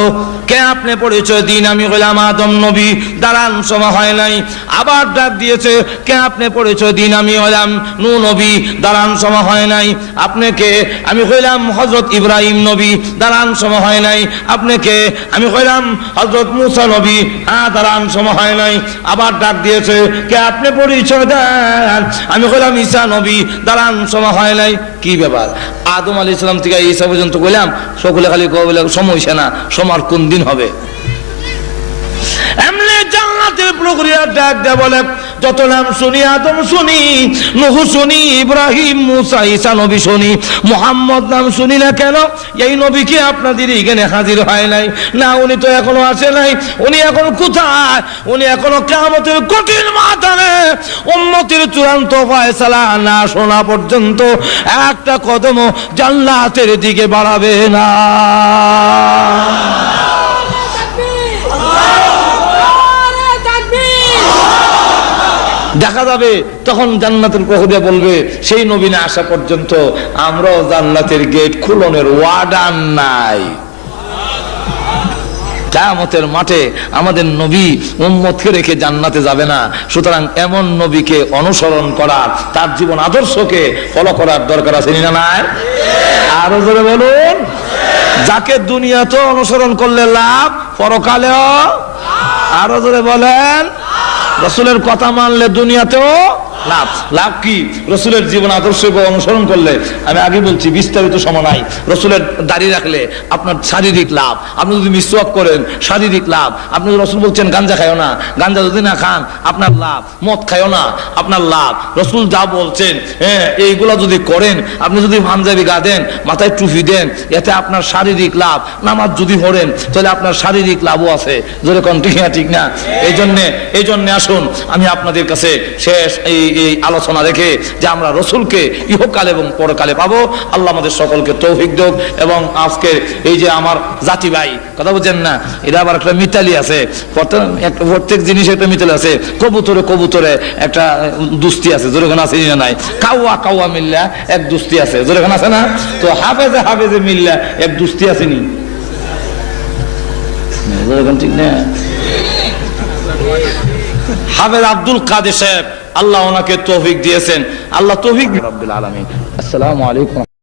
কে আপনি পরিচয় দিন, আমি হইলাম আদম নবী। দাঁড়ান, সময় হয় নাই, আবার ডাক দিয়েছে, কে আপনি পরিচয় দিন, আমি হইলাম নূহ নবী। দাঁড়ান, সময় হয় নাই। আপনি কে? আমি হইলাম হযরত ইব্রাহিম নবী। দাঁড়ান, সময় হয় নাই। আপনি কে? আমি হইলাম হযরত মূসা নবী। দাঁড়ান, সময় হয় নাই। আবার ডাক দিয়েছে, কে আপনি পরিচয় দেন, আমি হইলাম ঈসা নবী। দাঁড়ান, সময় হয় নাই। কি ব্যাপার? আদম আলাইহিস সালাম থেকে ঈসা পর্যন্ত কইলাম, সকলে খালি কইলে সময় না, সময় কোন দিন হবে? এমনি জান্নাতের প্রহরীরা ডাক দেয়, বলে যত নাম শুনি, আদম শুনি, নূহ শুনি, ইব্রাহিম, মূসা, ঈসা নবী শুনি, মুহাম্মদ নাম শুনি না কেন? এই নবী কি আপনাদের এখানে হাজির হয় নাই? না, উনি তো এখনো আসে নাই। উনি এখন কোথায়? উনি এখনো কিয়ামতের কঠিন ময়দানে উম্মতের চূড়ান্ত ফয়সালা না শোনা পর্যন্ত একটা কদমও জান্নাতের দিকে বাড়াবে না। দেখা যাবে তখন জান্নাতের প্রহরীরা বলবে, সেই নবী না আসা পর্যন্ত আমরাও জান্নাতের গেট খুলনের ওয়ার্ডার নাই। কিয়ামতের মাঠে আমাদের নবী উম্মতকে রেখে জান্নাতে যাবে না। সুতরাং এমন নবীকে অনুসরণ করার, তার জীবন আদর্শকে ফলো করার দরকার আছে না নাই? আরো জোরে বলুন। যাকে দুনিয়াতেও অনুসরণ করলে লাভ, পরকালেও। আরো জোরে বলেন। রাসূলের কথা মানলে দুনিয়াতেও লাভ। লাভ কি? রাসূলের জীবন আদর্শকে অনুসরণ করলে, আমি আগে বলছি বিস্তারিত সময় নাই, রাসূলের দাড়ি রাখলে আপনার শারীরিক লাভ। আপনি যদি মিসওয়াক করেন, শারীরিক লাভ। আপনি রাসূল বলছেন গাঞ্জা খায়ও না, গাঞ্জা যদি না খান আপনার লাভ। মদ খায়ও না, আপনার লাভ। রাসূল যা বলছেন এইগুলা যদি করেন, আপনি যদি পাঞ্জাবি গা দেন, মাথায় টুপি দেন, এতে আপনার শারীরিক লাভ। নামাজ যদি পড়েন, তাহলে আপনার শারীরিক লাভও আছে। যেরকম ঠিক না? এই জন্যে আসুন, আমি আপনাদের কাছে শেষ এই আলোচনা রেখে যে আমরা রসুলকে ইহকাল এবং পরকালে পাবো, আল্লাহ আমাদের সকলকে তৌফিক দেব। এবং আজকে এই যে আমার জাতি ভাই, কথা বুঝছেন না, এটা আবার একটা মিতালি আছে, প্রত্যেক জিনিস একটা মিতালি আছে। কবুতরে একটা দুস্তি আছে, যেরকম আছে না নাই? কাউয়া মিল্লা এক দুস্তি আছে, যেরকম আছে না? তো হাফেজে মিল্লা এক দুস্তি আসেনি, যেরকম ঠিক না? হাফেজ আব্দুল কাদের সাহেব, আল্লাহ ওনাকে তৌফিক দিয়েছেন। আল্লাহ তৌফিক। রাব্বিল আলামিন। আসসালামু আলাইকুম।